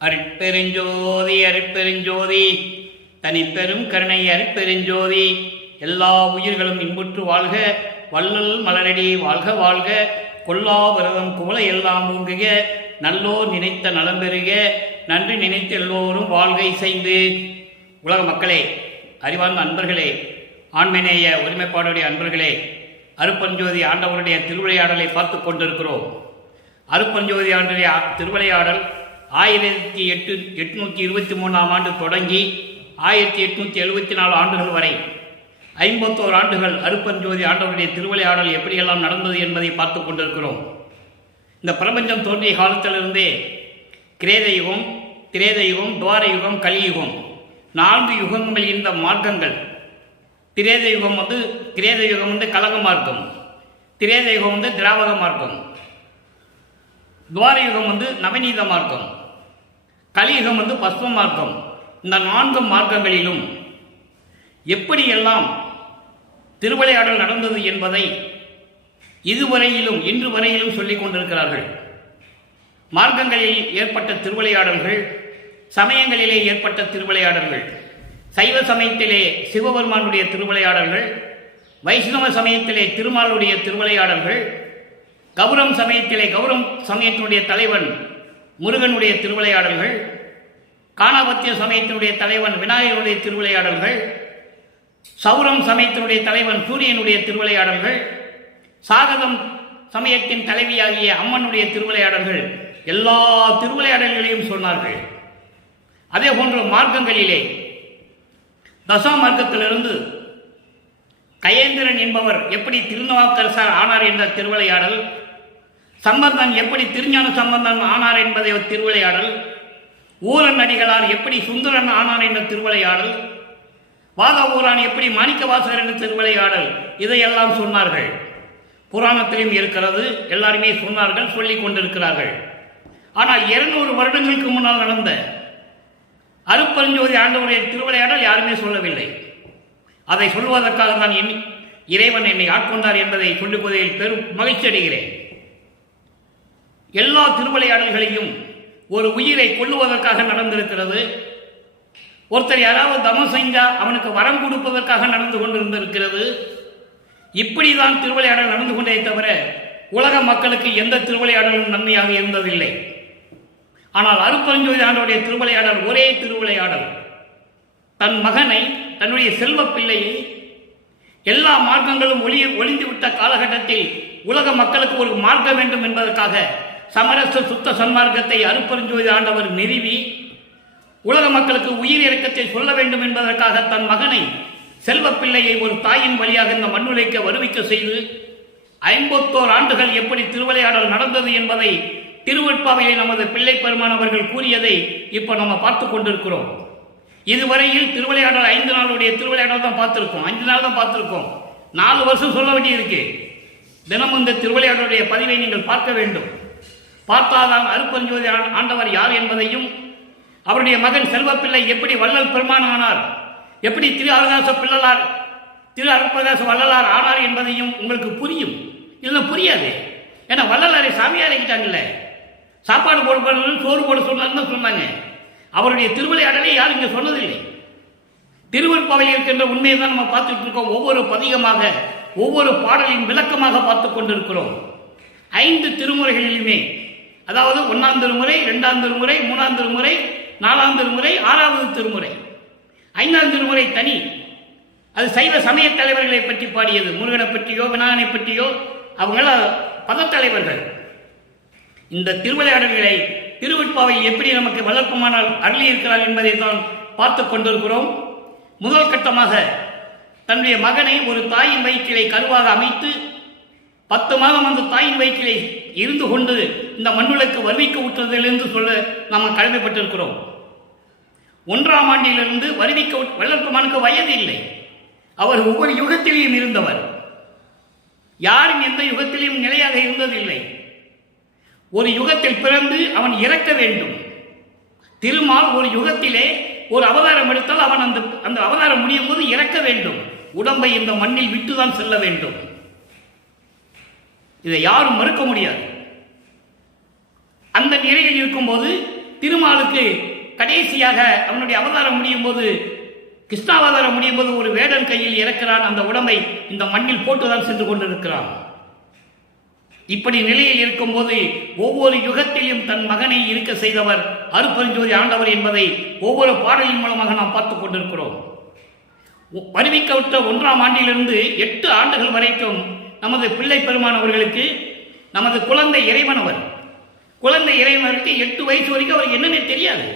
அருட்பெருஞ்சோதி அருட்பெருஞ்சோதி தனிப்பெரும் கருணை அருட்பெருஞ்சோதி. எல்லா உயிர்களும் இன்புற்று வாழ்க, வள்ளல் மலரடி வாழ்க வாழ்க, கொல்லா விரதம் குவளை எல்லாம் ஊங்குக, நல்லோர் நினைத்த நலம் பெறுக, நன்றி நினைத்த எல்லோரும் வாழ்கை செய்து. உலக மக்களே, அறிவார்ந்த அன்பர்களே, ஆண்மைநேய ஒருமைப்பாடுடைய அன்பர்களே, அருட்பெருஞ்சோதி ஆண்டவருடைய திருவிளையாடலை பார்த்து கொண்டிருக்கிறோம். அருட்பெருஞ்சோதி ஆண்டுடைய திருவிளையாடல் 1823 ஆண்டு தொடங்கி 1874 ஆண்டுகள் வரை 51 ஆண்டுகள் அருட்பெருஞ்சோதி ஆண்டவருடைய திருவிளையாடல் எப்படியெல்லாம் நடந்தது என்பதை பார்த்து கொண்டிருக்கிறோம். இந்த பிரபஞ்சம் தோன்றிய காலத்திலிருந்தே கிரேதயுகம், திரேதயுகம், துவாரயுகம், கலியுகம் 4 யுகங்கள் இந்த மார்க்கங்கள். கிரேதயுகம் கலக மார்க்கம், திரேதயுகம் திராவக மார்க்கம், துவாரயுகம் நவநீத மார்க்கம், கலியுகம் பஸ்ம மார்க்கம். இந்த 4 மார்க்கங்களிலும் எப்படியெல்லாம் திருவிளையாடல் நடந்தது என்பதை இதுவரையிலும் இன்று வரையிலும் சொல்லிக் கொண்டிருக்கிறார்கள். மார்க்கங்களில் ஏற்பட்ட திருவிளையாடல்கள், சமயங்களிலே ஏற்பட்ட திருவிளையாடல்கள், சைவ சமயத்திலே சிவபெருமானுடைய திருவிளையாடல்கள், வைஷ்ணவ சமயத்திலே திருமாலுடைய திருவிளையாடல்கள், கௌரம் சமயத்திலே கௌரம் சமயத்தினுடைய தலைவன் முருகனுடைய திருவிளையாடல்கள், காணாபத்திய சமயத்தினுடைய தலைவன் விநாயகருடைய திருவிளையாடல்கள், சௌரம் சமயத்தினுடைய தலைவன் சூரியனுடைய திருவிளையாடல்கள், சாகதம் சமயத்தின் தலைவியாகிய அம்மனுடைய திருவிளையாடல்கள், எல்லா திருவிளையாடல்களையும் சொன்னார்கள். அதே போன்று மார்க்கங்களிலே தசா மார்க்கத்திலிருந்து கயேந்திரன் என்பவர் எப்படி திருநாவுக்கரசர் ஆனார் என்ற திருவிளையாடல், சம்பந்தன் எப்படி திருஞான சம்பந்தன் ஆனார் என்பதை திருவிளையாடல், ஊரன் அடிகளார் எப்படி சுந்தரன் ஆனார் என்ற திருவிளையாடல், வாத ஊரான் எப்படி மாணிக்கவாசகர் என்ற திருவிளையாடல், இதையெல்லாம் சொன்னார்கள். புராணத்திலும் இருக்கிறது, எல்லாருமே சொன்னார்கள், சொல்லிக் கொண்டிருக்கிறார்கள். ஆனால் 200 வருடங்களுக்கு முன்னால் நடந்த அருட்பெருஞ்சோதி ஆண்டவருடைய திருவிளையாடல் யாருமே சொல்லவில்லை. அதை சொல்வதற்காக தான் இறைவன் என்னை ஆட்கொண்டார் என்பதை சொல்லுவதில் பெரும் மகிழ்ச்சி அடைகிறேன். எல்லா திருவிளையாடல்களையும் ஒரு உயிரை கொல்லுவதற்காக நடந்திருக்கிறது. ஒருத்தர் யாராவது தமம் செஞ்சா அவனுக்கு வரம் கொடுப்பதற்காக நடந்து கொண்டிருந்திருக்கிறது. இப்படிதான் திருவிளையாடல் நடந்து கொண்டே தவிர உலக மக்களுக்கு எந்த திருவிளையாடலும் நன்மையாக இருந்ததில்லை. ஆனால் அருட்பெருஞ்சோதி ஆண்டவருடைய திருவிளையாடல் ஒரே திருவிளையாடல். தன் மகனை, தன்னுடைய செல்வ பிள்ளையை எல்லா மார்க்கங்களும் ஒளிந்துவிட்ட காலகட்டத்தில் உலக மக்களுக்கு ஒரு மார்க்கம் வேண்டும் என்பதற்காக சமரச சுத்த சன்மார்க்கத்தை அருட்பெருஞ்சோதி ஆண்டவர் நிறுவி உலக மக்களுக்கு உயிர் இறக்கத்தை சொல்ல வேண்டும் என்பதற்காக தன் மகனை, செல்வ பிள்ளையை ஒரு தாயின் வழியாக இந்த மண்ணுலைக்க வருவிக்க செய்து 51 ஆண்டுகள் எப்படி திருவிளையாடல் நடந்தது என்பதை திருவெட்பாவையை நமது பிள்ளை பெருமானவர்கள் கூறியதை இப்போ நம்ம பார்த்து கொண்டிருக்கிறோம். இதுவரையில் திருவிளையாடல் 5 நாளுடைய திருவிளையாடல் தான் பார்த்துருக்கோம். 5 நாள் தான் பார்த்துருக்கோம். 4 வருஷம் சொல்ல வேண்டியிருக்கு. தினமும் இந்த திருவிளையாடலுடைய பதிவை நீங்கள் பார்க்க வேண்டும். பார்த்தால்தான் அருட்பெருஞ்சோதி ஆண்டவர் யார் என்பதையும், அவருடைய மகன் செல்வப்பிள்ளை எப்படி வள்ளல் பெருமான் ஆனார், எப்படி திரு அருட்பிரகாச வள்ளலார் ஆனார் என்பதையும் உங்களுக்கு புரியும். இல்லை புரியாது. ஏன்னா வள்ளலாரை சாமியாரிக்கிட்டாங்கல்ல, சாப்பாடு போட சோறு போட சொன்னார்னு சொன்னாங்க. அவருடைய திருவிளையாடலை யாரும் இங்கே சொன்னதில்லை. திருவெட்பாவையில் இருக்கின்ற உண்மையை தான் நம்ம பார்த்துட்டு இருக்கோம். ஒவ்வொரு பதிகமாக, ஒவ்வொரு பாடலின் விளக்கமாக பார்த்து கொண்டிருக்கிறோம். 5 திருமுறைகளிலுமே, அதாவது 1ஆம் திருமுறை, 2ஆம் திருமுறை, 3ஆம் திருமுறை, 4ஆம் திருமுறை, 6வது திருமுறை, 5ஆம் திருமுறை தனி. அது சைவ சமய தலைவர்களை பற்றி பாடியது. முருகனை பற்றியோ விநாயகனை பற்றியோ அவங்கள பதத்தலைவர்கள். இந்த திருவிளையாடல்களை திருவெட்பாவை எப்படி நமக்கு வளர்ப்புமானால் அருளி இருக்கிறார் என்பதை தான் பார்த்து கொண்டிருக்கிறோம். முதல் கட்டமாக தன்னுடைய மகனை ஒரு தாயின் வயிற்றிலை கருவாக அமைத்து 10 மாதம் அந்த தாயின் வயிற்றிலை இருந்து கொண்டு இந்த மண்ணுலக்கு வருவிக்க விட்டதிலிருந்து சொல்ல நாம் கடமைப்பட்டிருக்கிறோம். 1ஆம் ஆண்டிலிருந்து வருவிக்க வளர்ப்புமானுக்கு வயது இல்லை. அவர் ஒவ்வொரு யுகத்திலேயும் இருந்தவர். யாரும் எந்த யுகத்திலேயும் நிலையாக இருந்ததில்லை. ஒரு யுகத்தில் பிறந்து அவன் இறக்க வேண்டும். திருமால் ஒரு யுகத்திலே ஒரு அவதாரம் எடுத்தால் அவன் அந்த அவதாரம் முடியும் போது இறக்க வேண்டும். உடம்பை இந்த மண்ணில் விட்டுதான் செல்ல வேண்டும். இதை யாரும் மறுக்க முடியாது. அந்த நிலையில் இருக்கும்போது திருமாலுக்கு கடைசியாக அவனுடைய அவதாரம் முடியும் போது, கிருஷ்ணாவதாரம் முடியும் போது ஒரு வேடன் கையில் இறக்கிறான். அந்த உடம்பை இந்த மண்ணில் போட்டுதான் சென்று கொண்டிருக்கிறான். இப்படி நிலையில் இருக்கும்போது ஒவ்வொரு யுகத்திலும் தன் மகனை இருக்க செய்தவர் அருட்பெருஞ்சோதி ஆண்டவர் என்பதை ஒவ்வொரு பாடலின் மூலமாக நாம் பார்த்துக் கொண்டிருக்கிறோம். வருவிக்கப்பட்ட 1ஆம் ஆண்டிலிருந்து 8 ஆண்டுகள் வரைக்கும் நமது பிள்ளை பெருமான் அவர்களுக்கு நமது குழந்தை இறைவனவர், குழந்தை இறைவனருக்கு 8 வயசு வரைக்கும் அவருக்கு என்னன்னே தெரியாது.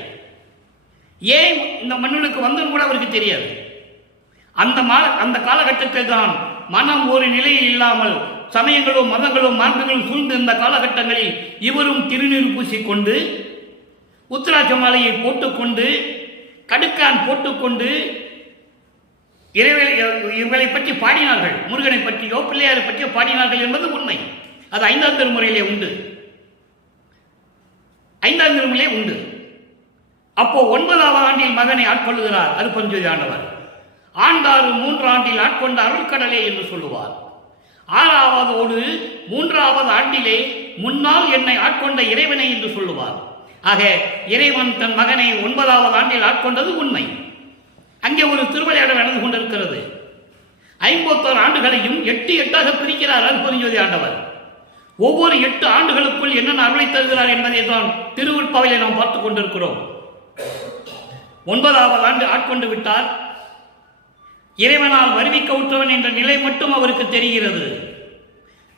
ஏன் இந்த மண்ணுக்கு வந்தது கூட அவருக்கு தெரியாது. அந்த காலகட்டத்தில் தான் மனம் ஒரு நிலையில் இல்லாமல் சமயங்களும் மதங்களும் மார்க்கங்களும் சூழ்ந்து இந்த காலகட்டங்களில் இவரும் திருநீர் பூசிக்கொண்டு, உத்திராட்ச மாலையை போட்டுக்கொண்டு, கடுக்கான் போட்டுக்கொண்டு இவர்களை பற்றி பாடினார்கள். முருகனை பற்றியோ பிள்ளையாரை பற்றியோ பாடினார்கள் என்பது உண்மை. அது 5ஆம் திருமுறையிலே உண்டு. 5ஆம் திருமுறையிலே உண்டு. அப்போ 9ஆவது ஆண்டில் மகனை ஆட்கொள்ளுகிறார் அருட்பெருஞ்சோதி ஆண்டவர். ஆண்டாறு 3 ஆண்டில் ஆட்கொண்ட அருள்கடலே என்று சொல்லுவார். 6ஆவதோடு 3ஆவது ஆண்டிலே முன்னால் என்னை ஆட்கொண்ட இறைவனை என்று சொல்லுவார். ஆக இறைவன் தன் மகனை 9ஆவது ஆண்டில் ஆட்கொண்டது உண்மை. அங்கே ஒரு திருவிளையாடல் நடந்து கொண்டிருக்கிறது. 51 ஆண்டுகளையும் 8 8ஆக பிரிக்கிறார் அருட்பெருஞ்சோதி ஆண்டவர். ஒவ்வொரு 8 ஆண்டுகளுக்குள் என்னென்ன அருளை தருகிறார் என்பதை தான் திருவிற்பாவையை நாம் பார்த்துக் கொண்டிருக்கிறோம். 9ஆவது ஆண்டு ஆட்கொண்டு விட்டார். இறைவனால் வருவிக்க உற்றவன் என்ற நிலை மட்டும் அவருக்கு தெரிகிறது.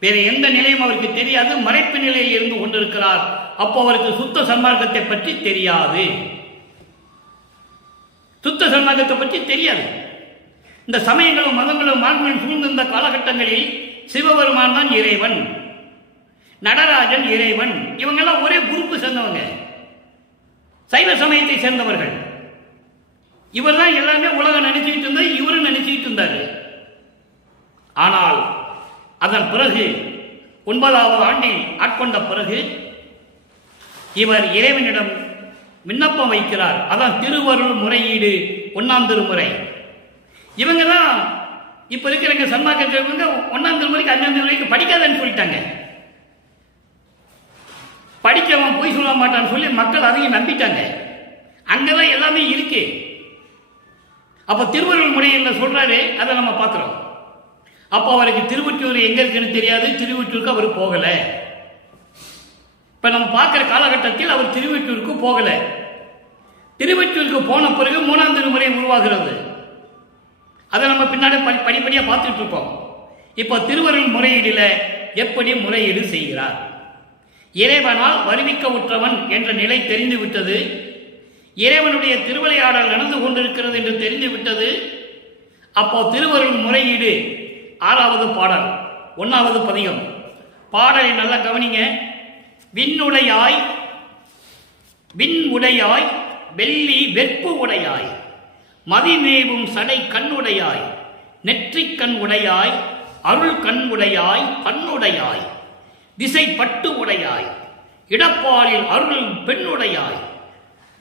வேற எந்த நிலையும் அவருக்கு தெரியாது. மறைப்பு நிலையில் இருந்து கொண்டிருக்கிறார். அப்போ அவருக்கு சுத்த சன்மார்க்கத்தை பற்றி தெரியாது. சுத்த சன்மார்க்கத்தை பற்றி தெரியாது. இந்த சமயங்களும் மதங்களும் மார்க்கங்களும் சூழ்ந்த காலகட்டங்களில் சிவபெருமான் தான் இறைவன், நடராஜன் இறைவன். இவங்கெல்லாம் ஒரே குரூப்பு சேர்ந்தவங்க, சைவ சமயத்தை சேர்ந்தவர்கள். இவர் தான் எல்லாமே உலகம் நினைச்சுக்கிட்டு இருந்தார், இவரும் நினைச்சுக்கிட்டு இருந்தாரு. ஆனால் அதன் பிறகு 9ஆவது ஆண்டில் ஆட்கொண்ட பிறகு இவர் இறைவனிடம் விண்ணப்பம் வைக்கிறார். அதான் திருவருள் முறையீடு 1ஆம் திருமுறை. இவங்க தான் இப்ப இருக்கிற சன்மார்க்கத்தவங்க 1ஆம் திருமுறைக்கு 5ஆம் திருமுறைக்கு படிக்காதன்னு சொல்லிட்டாங்க. படிச்சவன் பொய் சொல்ல மாட்டான்னு சொல்லி மக்கள் அதையும் நம்பிட்டாங்க. அங்கதான் எல்லாமே இருக்கு. அப்ப திருவருள் முறையில் சொல்றாரு, அதை நம்ம பார்க்கிறோம். அப்போ அவருக்கு திருவொற்றியூர் எங்க இருக்குன்னு தெரியாது. திருவொற்றியூருக்கு அவர் போகல. இப்ப நம்ம பார்க்கிற காலகட்டத்தில் அவர் திருவொற்றியூருக்கு போகல. திருவொற்றியூருக்கு போன பிறகு 3ஆம் திருமுறை உருவாகிறது. அதை நம்ம பின்னாடி படிப்படியா பார்த்துட்டு இருக்கோம். இப்போ திருவருள் முறையீடுல எப்படி முறையீடு செய்கிறார்? இறைவனால் வருவிக்க உற்றவன் என்ற நிலை தெரிந்துவிட்டது. இறைவனுடைய திருவிளையாடல் நடந்து கொண்டிருக்கிறது என்று தெரிந்துவிட்டது. அப்போ திருவருள் முறையீடு 6ஆவது பாடல் 1ஆவது பதிகம். பாடலை நல்லா கவனிங்க. விண்ணுடையாய் விண்முடையாய் வெள்ளி வெற்பு உடையாய் மதிமேவும் சடை கண்ணுடையாய் நெற்றிக் கண் உடையாய் அருள் கண் உடையாய் பண்ணுடையாய் திசை பட்டு உடையாய் இடப்பாலில் அருள் பெண்ணுடையாய்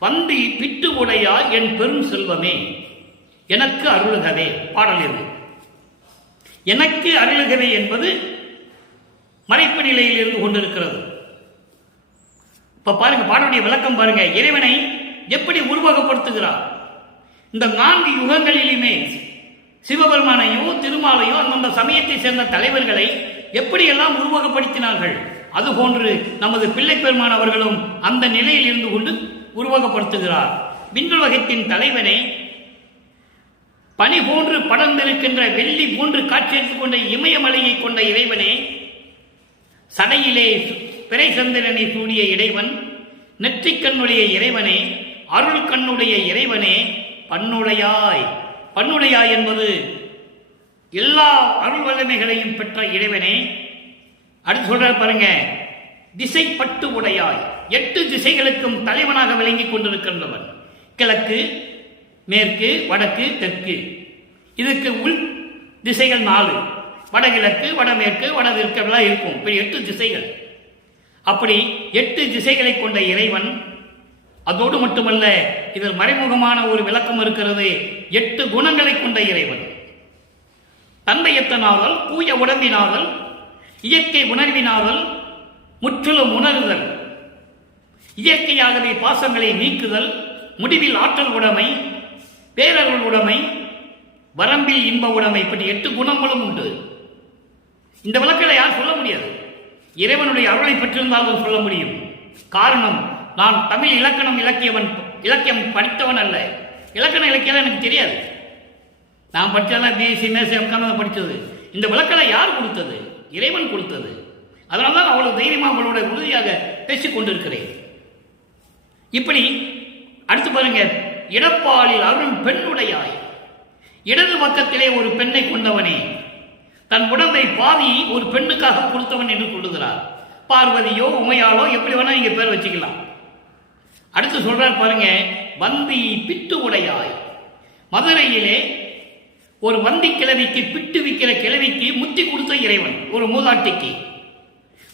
வந்தி பிட்டு உடையாய் என் பெரும் செல்வமே எனக்கு அருளுகவே. பாடல் இது எனக்கு அருளுகவே என்பது மறைப்பு நிலையில் இருந்து கொண்டிருக்கிறது. இப்ப பாருங்க, பாடலுடைய விளக்கம் பாருங்க. இறைவனை எப்படி உருவகப்படுத்துகிறார்? இந்த 4 யுகங்களிலுமே சிவபெருமானையோ திருமாலையோ அந்தந்த சமயத்தை சேர்ந்த தலைவர்களை எப்படியெல்லாம் உருவகப்படுத்தினார்கள், அதுபோன்று நமது பிள்ளை பெருமான் அவர்களும் அந்த நிலையில் இருந்து கொண்டு உருவகப்படுத்துகிறார். விண்ணுலகத்தின் தலைவனை பனி போன்று படர்ந்திருக்கின்ற வெள்ளி போன்று காட்சியெடுத்துக் கொண்ட இமயமலையை கொண்ட இறைவனே, சடையிலே பிறை சந்திரனை சூடிய இறைவன், நெற்றிக்கண்ணுடைய இறைவனே, அருள் கண்ணுடைய இறைவனே, பண்ணுடையாய். பண்ணுடையாய் என்பது எல்லா அருள் வல்லமைகளையும் பெற்ற இறைவனே. அடுத்து சொல்ற பாருங்க, திசைப்பட்டு உடையாய். 8 திசைகளுக்கும் தலைவனாக விளங்கிக் கொண்டிருக்கின்றவன். கிழக்கு, மேற்கு, வடக்கு, தெற்கு. இதுக்கு உள் திசைகள் 4. வடகிழக்கு, வடமேற்கு, வடதெற்கு எல்லாம் இருக்கும். 8 திசைகள். அப்படி 8 திசைகளை கொண்ட இறைவன். அதோடு மட்டுமல்ல, இதில் மறைமுகமான ஒரு விளக்கம் இருக்கிறது. 8 குணங்களை கொண்ட இறைவன். தந்தையத்தனாதல், தூய உடம்பினாதல், இயற்கை உணர்வினாதல், முற்றிலும் உணர்தல். இயற்கையாகவே பாசங்களை நீக்குதல், முடிவில் ஆற்றல் உடைமை, பேரருள் உடைமை, வரம்பில் இன்ப உடைமை, இப்படி 8 குணங்களும் உண்டு. இந்த விளக்கங்களை யார் சொல்ல முடியாது. இறைவனுடைய அருளை பெற்றிருந்தால் சொல்ல முடியும். காரணம், நான் தமிழ் இலக்கியம் படித்தவன் அல்ல. இலக்கண இலக்கியம் எனக்கு தெரியாது. நான் படித்ததெல்லாம் பிஎஸ்சி மேசி எம்காம் படித்தது. இந்த விளக்கங்களை யார் கொடுத்தது? இறைவன் கொடுத்தது. அதனால தான் அவ்வளவு தைரியமாக அவங்களோட உறுதியாக பேசிக் கொண்டிருக்கிறேன். இப்படி அடுத்து பாருங்க, இடப்பாலில் அருள் பெண்ணுடையாய், இடது பக்கத்திலே ஒரு பெண்ணை கொண்டவனே, தன் உடம்பை பாதி ஒரு பெண்ணுக்காக கொடுத்தவன் என்று சொல்லுகிறார். பார்வதியோ உமையாலோ எப்படி வேணா நீங்க பேர் வச்சுக்கலாம். அடுத்து சொல்றார் பாருங்க, வந்தி பிட்டு உடையாய், மதுரையிலே ஒரு வந்தி கிழவிக்கு, பிட்டு விற்கிற கிழவிக்கு முத்தி கொடுத்த இறைவன், ஒரு மூதாட்டிக்கு.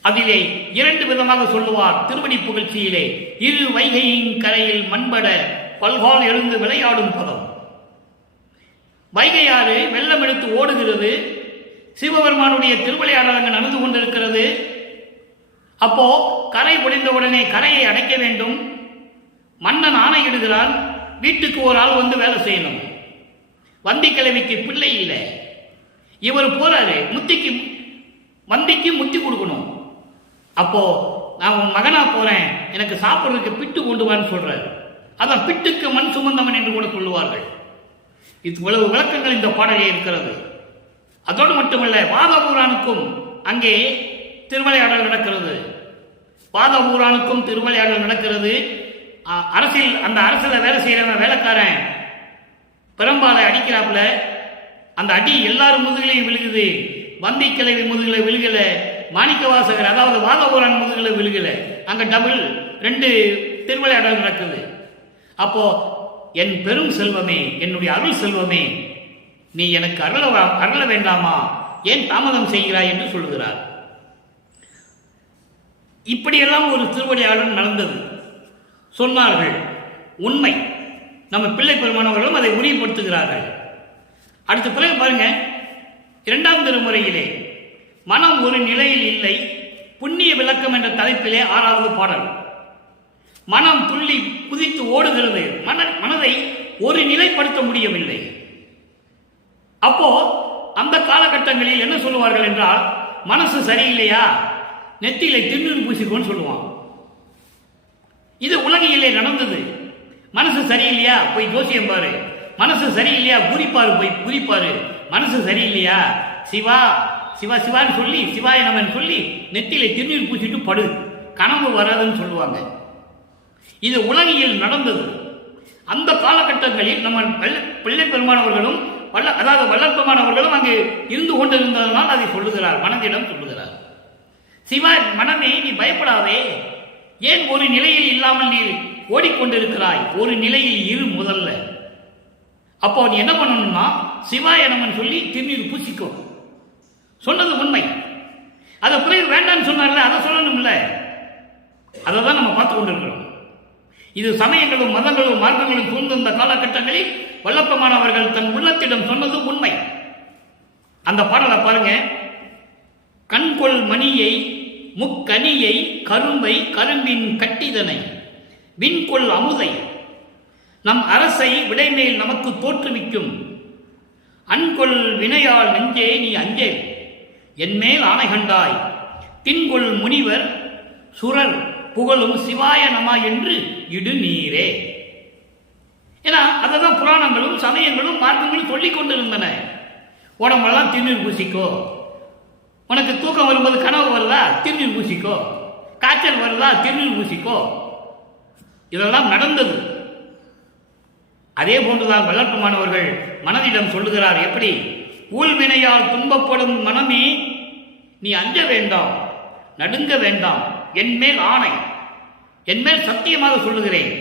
அதிலே 2 விதமாக சொல்லுவார் திருவடி புகழ்ச்சியிலே. இரு வைகையின் கரையில் மண்பட பல்கால் எழுந்து விளையாடும் பதம். வைகையாறு வெள்ளம் எடுத்து ஓடுகிறது. சிவபெருமானுடைய திருவிளையாடல் அங்கு நடந்து கொண்டிருக்கிறது. அப்போ கரை உடைந்தவுடனே கரையை அடைக்க வேண்டும். மன்னன் ஆணையிடுகிறான், வீட்டுக்கு ஒரு ஆள் வந்து வேலை செய்யணும். வந்தி கிழவிக்கு பிள்ளை இல்லை. இவர் போறாரு, வந்திக்கு முத்தி கொடுக்கணும். அப்போ நான் உன் மகனா போறேன், எனக்கு சாப்பிட்றதுக்கு பிட்டு கொண்டு வான்னு சொல்றாரு. அதான் பிட்டுக்கு மண் சுமந்தவன் என்று கூட சொல்லுவார்கள். இவ்வளவு விளக்கங்கள் இந்த பாடலே இருக்கிறது. அதோடு மட்டுமல்ல, வாதபூரானுக்கும் அங்கே திருவிளையாடல் நடக்கிறது. வாதபூரானுக்கும் திருவிளையாடல் நடக்கிறது. அந்த அரசில் வேலை செய்யறவன் வேலைக்காரன் பெரும்பாலை அடிக்கிறாப்புல. அந்த அடி எல்லாரும் முதுகிலையும் விழுகுது. வந்தி கிழவி முதுகில விழுகல, மாணிக்க வாசகர் அதாவது வாதபூரான் முதுகில விழுகல. அங்க டபுள் 2 திருவிளையாடல் நடக்குது. அப்போ என் பெரும் செல்வமே, என்னுடைய அருள் செல்வமே, நீ எனக்கு அருள வேண்டாமா, ஏன் தாமதம் செய்கிறாய் என்று சொல்லுகிறார். இப்படியெல்லாம் ஒரு திருவிளையாடல் நடந்தது சொன்னார்கள். உண்மை. நம்ம பிள்ளை பெருமானவர்களும் அதை உறுதிப்படுத்துகிறார்கள். அடுத்த பிறகு பாருங்க, 2ஆம் திருமுறையிலே மனம் ஒரு நிலையில் இல்லை, புண்ணிய விளக்கம் என்ற தலைப்பிலே 6வது பாடல். மனம் துள்ளி குதித்து ஓடுகிறது. மனதை ஒரு நிலைப்படுத்த முடியவில்லை. அப்போ அந்த காலகட்டங்களில் என்ன சொல்லுவார்கள் என்றால், மனசு சரியில்லையா, நெத்தியிலே திருநீர் பூசிக்கோன்னு சொல்லுவான். இது உலகிலே நடந்தது. மனசு சரியில்லையா, போய் ஜோசியம் பாரு. மனசு சரியில்லையா, குறிப்பாரு, போய் குறிப்பாரு. மனசு சரியில்லையா, சிவா சிவா சிவான்னு சொல்லி, சிவாய நமன் சொல்லி நெத்தியிலே திருநீர் பூசிட்டு படு, கனவு வராதுன்னு சொல்லுவாங்க. இது உலகில் நடந்தது. அந்த காலகட்டங்களில் நம்ம பிள்ளை பெருமானவர்களும் அதாவது வல்லற்பெருமானவர்களும் அங்கே இருந்து கொண்டிருந்ததனால் அதை சொல்லுகிறார், மனதிடம் சொல்லுகிறார். சிவா, மனமே நீ பயப்படாதே, ஏன் ஒரு நிலையில் இல்லாமல் நீ ஓடிக்கொண்டிருக்கிறாய், ஒரு நிலையில் இரு முதல்ல. அப்போ நீ என்ன பண்ணணும்னா, சிவாய நமன் சொல்லி திருநீர் பூசிக்கோ. சொன்னது உண்மை. அதை பிறகு வேண்டான்னு சொன்னார்ல, அதை சொல்லணும்ல. அதை தான் நம்ம பார்த்து கொண்டிருக்கிறோம். இது சமயங்களும் மதங்களும் மார்க்கங்களும் சூழ்ந்த இந்த காலகட்டங்களில் வல்லப்பமானவர்கள் தன் உள்ளத்திடம் சொன்னது உண்மை. அந்த பாடலை பாருங்க. கண்கொள் மணியை முக்கனியை கரும்பை கரும்பின் கட்டிதனை விண்கொள் அமுதை நம் அரசை விடைமேல் நமக்கு தோற்றுவிக்கும் அன்கொள் வினையால் நெஞ்சே நீ அஞ்சே என்மேல் ஆணை கண்டாய் தின்கொள் முனிவர் சுரர் புகழும் சிவாய நம என்று இடு நீரே. ஏன்னா அதான் புராணங்களும் சமயங்களும் மார்க்கங்களும் சொல்லிக் கொண்டிருந்தன. உடம்பெல்லாம் திருநீர் பூசிக்கோ, உனக்கு தூக்கம் வரும்போது கனவு வருதா திருநீர் பூசிக்கோ, காய்ச்சல் வருதா திருநீர் பூசிக்கோ. இதெல்லாம் நடந்தது. அதே போன்றுதான் வல்லற்பமானவர்கள் மனதிடம் சொல்லுகிறார். எப்படி? ஊழ்வினையால் துன்பப்படும் மனமே நீ அஞ்ச வேண்டாம், நடுங்க வேண்டாம், என்மேல் ஆணை, என்மேல் சத்தியமாக சொல்லுகிறேன்,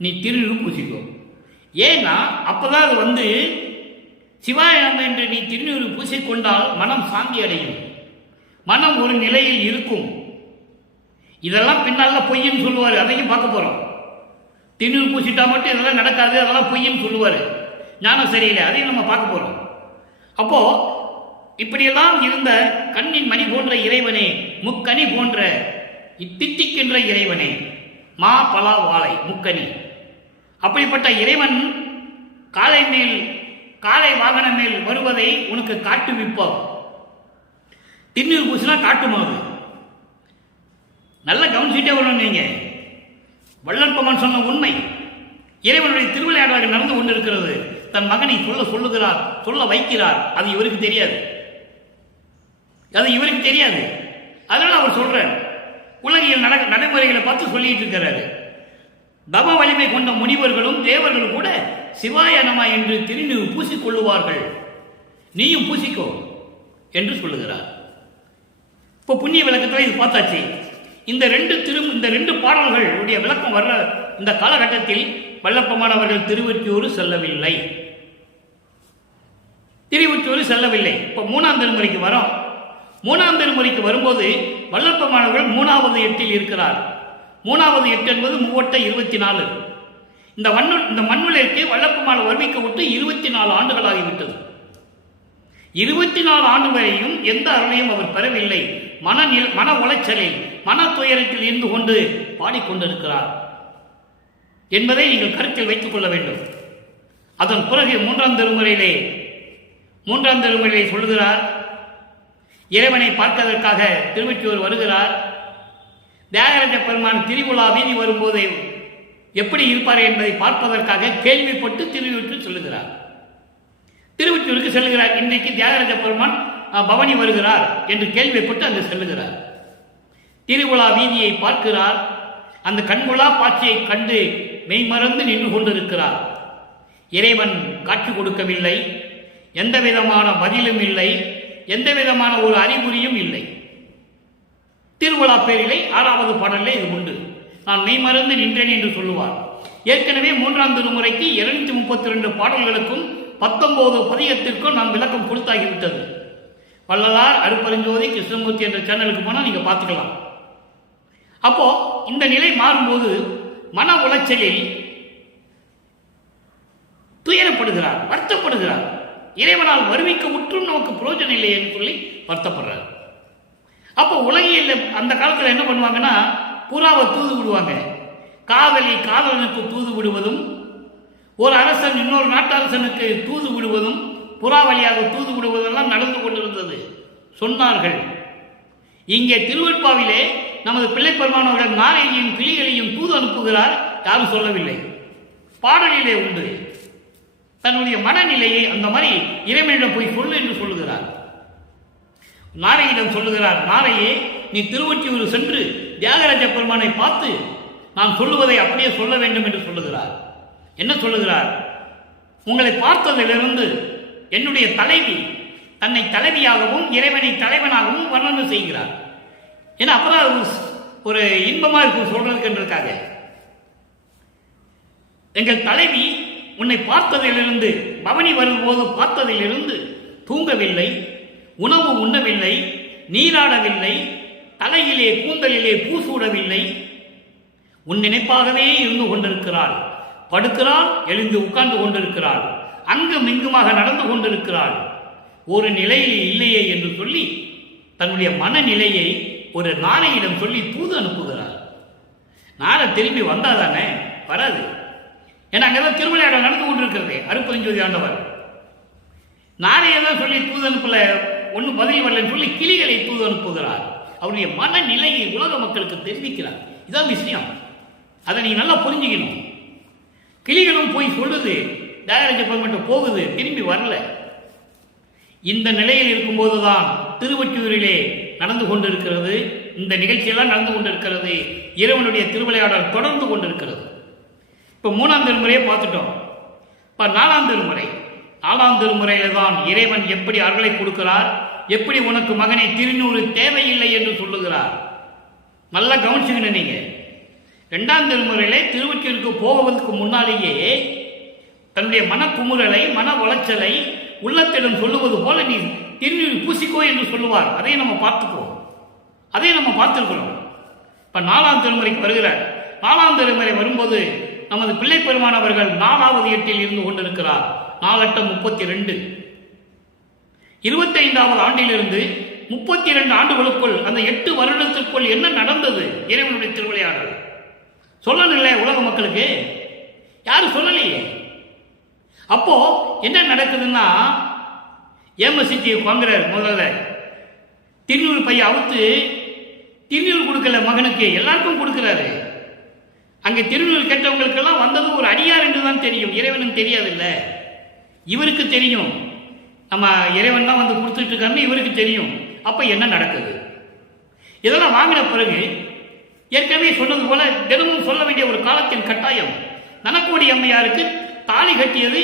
நீ திருநீர் பூசிக்கோ. ஏன்னா அப்பதான் அது வந்து சிவாயம் என்று நீ திருநீர் பூசிக்கொண்டால் மனம் சாந்தி அடையும், மனம் ஒரு நிலையில் இருக்கும். இதெல்லாம் பின்னால பொய்ன்னு சொல்லுவார், அதையும் பார்க்க போறோம். திருநீர் பூசிட்டா மட்டும் இதெல்லாம் நடக்காது, அதெல்லாம் பொய்ன்னு சொல்லுவார், ஞானம் சரியில்லை, அதையும் நம்ம பார்க்க போறோம். அப்போ இப்படியெல்லாம் இருந்த கண்ணின் மணி போன்ற இறைவனே, முக்கனி போன்ற இத்தித்திக்கின்ற இறைவனே, மா பலா வாழை முக்கனி. அப்படிப்பட்ட இறைவன் காளை வாகனம் மேல் வருவதை உனக்கு காட்டுவிப்போம். திருநீர் பூசினா காட்டுமாது. நல்ல கவனிச்சுட்டே வரணும். நீங்க வள்ளற்பமன் சொன்ன உண்மை. இறைவனுடைய திருவிளையாடலாக நடந்து கொண்டிருக்கிறது. தன் மகனை சொல்லுகிறார், சொல்ல வைக்கிறார். அது இவருக்கு தெரியாது. அதனால அவர் சொல்றார், உலகியல் நடைமுறைகளை பார்த்து சொல்லிட்டு இருக்கிறாரு. தவ வலிமை கொண்ட முனிவர்களும் தேவர்களும் கூட சிவாய நம என்று திருநீர் பூசிக்கொள்ளுவார்கள். நீயும் பூசிக்கோ என்று சொல்லுகிறார். இப்போ புண்ணிய விளக்கத்தில் இது பார்த்தாச்சு. இந்த ரெண்டு பாடல்களுடைய விளக்கம் வர்ற இந்த காலகட்டத்தில் வல்லப்பமான் அவர்கள் திருவொற்றியூர் செல்லவில்லை. இப்போ மூணாம் திருமுறைக்கு வரோம். மூணாம் திருமுறைக்கு வரும்போது வல்லப்பமானவர்கள் 3வது எட்டில் இருக்கிறார். 3வது எட்டு என்பது 3 24. இந்த மண்ணுலகிற்கு வல்லப்பமான வறுமைக்கு விட்டு 24 ஆண்டுகளாகிவிட்டது. 24 ஆண்டு வரையும் எந்த அருளையும் அவர் பெறவில்லை. மன உளைச்சலில் மன துயரத்தில் இருந்து கொண்டு பாடிக்கொண்டிருக்கிறார் என்பதை நீங்கள் கருத்தில் வைத்துக் கொள்ள வேண்டும். அதன் பிறகு மூன்றாம் திருமுறையிலே சொல்லுகிறார், இறைவனை பார்ப்பதற்காக திருவொற்றியூர் வருகிறார். தியாகராஜ பெருமான் திரிபுலா வீதி வரும்போது எப்படி இருப்பார் என்பதை பார்ப்பதற்காக கேள்விப்பட்டு திருவொற்றியூர் செல்லுகிறார். இன்றைக்கு தியாகராஜ பெருமான் பவனி வருகிறார் என்று கேள்விப்பட்டு அங்கு செல்லுகிறார். திரிபுலா வீதியை பார்க்கிறார். அந்த கண்குலா பாட்சியை கண்டு மெய்மறந்து நின்று கொண்டிருக்கிறார். இறைவன் காட்சி கொடுக்கவில்லை. எந்த விதமான பதிலும் இல்லை. எந்த விதமான ஒரு அறிகுறியும் இல்லை. திருவிழா பேரிலே 6வது பாடலில் இது உண்டு. நான் மெய்மறந்து நின்றேன் என்று சொல்லுவார். ஏற்கனவே 3ஆம் திருமுறைக்கு 232 பாடல்களுக்கும் 19 பதிகத்திற்கும் நாம் விளக்கம் கொடுத்தாகிவிட்டது. வள்ளலார் அருப்பெருஞ்சோதி கிருஷ்ணமூர்த்தி என்ற சேனலுக்கு போனால் நீங்க பார்த்துக்கலாம். அப்போ இந்த நிலை மாறும்போது மன உளைச்சலில் துயரப்படுகிறார், வருத்தப்படுகிறார். இறைவனால் வருவிக்க முற்றும் நமக்கு பிரயோஜனம் இல்லை என்று சொல்லி வருத்தப்படுறார். அப்போ உலகில் அந்த காலத்தில் என்ன பண்ணுவாங்கன்னா, புறாவை தூது விடுவாங்க. காதலனுக்கு தூது விடுவதும், ஒரு அரசன் இன்னொரு நாட்டரசனுக்கு தூது விடுவதும், புறா வழியாக தூது விடுவதெல்லாம் நடந்து கொண்டிருந்தது சொன்னார்கள். இங்கே திருவெட்பாவிலே நமது பிள்ளைப்பெருமானவர்கள் நாரையையும் கிளிகளையும் தூது அனுப்புகிறார். யாரும் சொல்லவில்லை. பாடலிலே உண்டு. தன்னுடைய மனநிலையை அந்த மாதிரி இறைவனிடம் போய் சொல்லு என்று சொல்லுகிறார். நாரையிடம் சொல்லுகிறார், நாரையே நீ திருவொற்றியூர் சென்று தியாகராஜ பெருமானை பார்த்து நான் சொல்லுவதை அப்படியே சொல்ல வேண்டும் என்று சொல்லுகிறார். என்ன சொல்லுகிறார்? உங்களை பார்த்ததிலிருந்து என்னுடைய தலைவி தன்னை தலைவியாகவும் இறைவனை தலைவனாகவும் வர்ணனை செய்கிறார். ஏன்னா அப்பதான் ஒரு இன்பமா இருக்கும் சொல்றதுக்குன்றதுக்காக. எங்கள் தலைவி உன்னை பார்த்ததிலிருந்து, பவனி வரும்போது பார்த்ததிலிருந்து தூங்கவில்லை, உணவு உண்ணவில்லை, நீராடவில்லை, தலையிலே கூந்தலிலே பூசூடவில்லை, உன் நினைப்பாகவே இருந்து கொண்டிருக்கிறாள். படுக்கிறாள், எழுந்து உட்கார்ந்து கொண்டிருக்கிறாள், அங்கும் இங்குமாக நடந்து கொண்டிருக்கிறாள். ஒரு நிலையில் இல்லையே என்று சொல்லி தன்னுடைய மனநிலையை ஒரு நாரையிடம் சொல்லி தூது அனுப்புகிறார். நாரை திரும்பி வந்தாதானே? வராது. ஏன்னா அங்கதான் திருவிளையாடல் நடந்து கொண்டிருக்கிறது. அருப்பெருஞ்சோதி ஆண்டவர் நாரையை தான் சொல்லி தூது அனுப்பல, ஒன்றும் பதில் வரலன்னு சொல்லி கிளிகளை தூது அனுப்புகிறார். அவருடைய மனநிலையை உலக மக்களுக்கு தெரிவிக்கிறார். இதான் விஷயம். அதை நீங்க நல்லா புரிஞ்சுக்கணும். கிளிகளும் போய் சொல்லுது, தியாகராஜ பெருமான் போகுது, திரும்பி வரல. இந்த நிலையில் இருக்கும்போதுதான் திருவொற்றியூரிலே நடந்து கொண்டிருக்கிறது. இந்த நிகழ்ச்சியெல்லாம் நடந்து கொண்டிருக்கிறது. இறைவனுடைய திருவிளையாடல் தொடர்ந்து கொண்டிருக்கிறது. இப்போ 3ஆம் திருமுறையை பார்த்துட்டோம். இப்போ 4ஆம் திருமுறை. 4ஆம் திருமுறையில தான் இறைவன் எப்படி அருளை கொடுக்கிறார், எப்படி உனக்கு மகனை திருநூறு தேவையில்லை என்று சொல்லுகிறார். நல்லா கவனிச்சுக்கணும் நீங்க. 2ஆம் திருமுறையிலே திருவொற்றியூருக்கு போவதற்கு முன்னாலேயே தன்னுடைய மனக்குமுறலை, மன உளைச்சலை உள்ளத்திடம் சொல்லுவது போல நீ திருநீர் பூசிக்கோ என்று சொல்லுவார். அதை நம்ம பார்த்துக்குவோம். அதை நம்ம பார்த்துருக்கிறோம். இப்ப 4ஆம் திருமுறைக்கு வருகிறார். 4ஆம் திருமுறை வரும்போது நமது பிள்ளை பெருமானவர்கள் 4வது எட்டில் இருந்து கொண்டிருக்கிறார். 4 8 32. 25வது ஆண்டிலிருந்து 32 ஆண்டுகளுக்குள், அந்த 8 வருடத்திற்குள் என்ன நடந்தது? இறைவனுடைய திருவிளையாடல் சொல்லணும்ல உலக மக்களுக்கு, யாரும் சொல்லலையே. அப்போ என்ன நடக்குதுன்னா, ஏமசித்தி வாங்குறாரு. முதல்ல திருநூறு பைய அவுத்து திருநூறு கொடுக்கல மகனுக்கு, எல்லாருக்கும் கொடுக்கிறாரு. அங்கே திருநூறு கேட்டவங்களுக்கெல்லாம் வந்தது ஒரு அடியார் என்று தான் தெரியும், இறைவனுக்கு தெரியாதுல்ல. இவருக்கு தெரியும் நம்ம இறைவன் தான் வந்து கொடுத்துட்டு இருக்காருன்னு இவருக்கு தெரியும். அப்போ என்ன நடக்குது? இதெல்லாம் வாங்கின பிறகு ஏற்கனவே சொன்னது போல தினமும் சொல்ல வேண்டிய ஒரு காலத்தின் கட்டாயம். நனக்கோடி அம்மையாருக்கு தாலி கட்டியது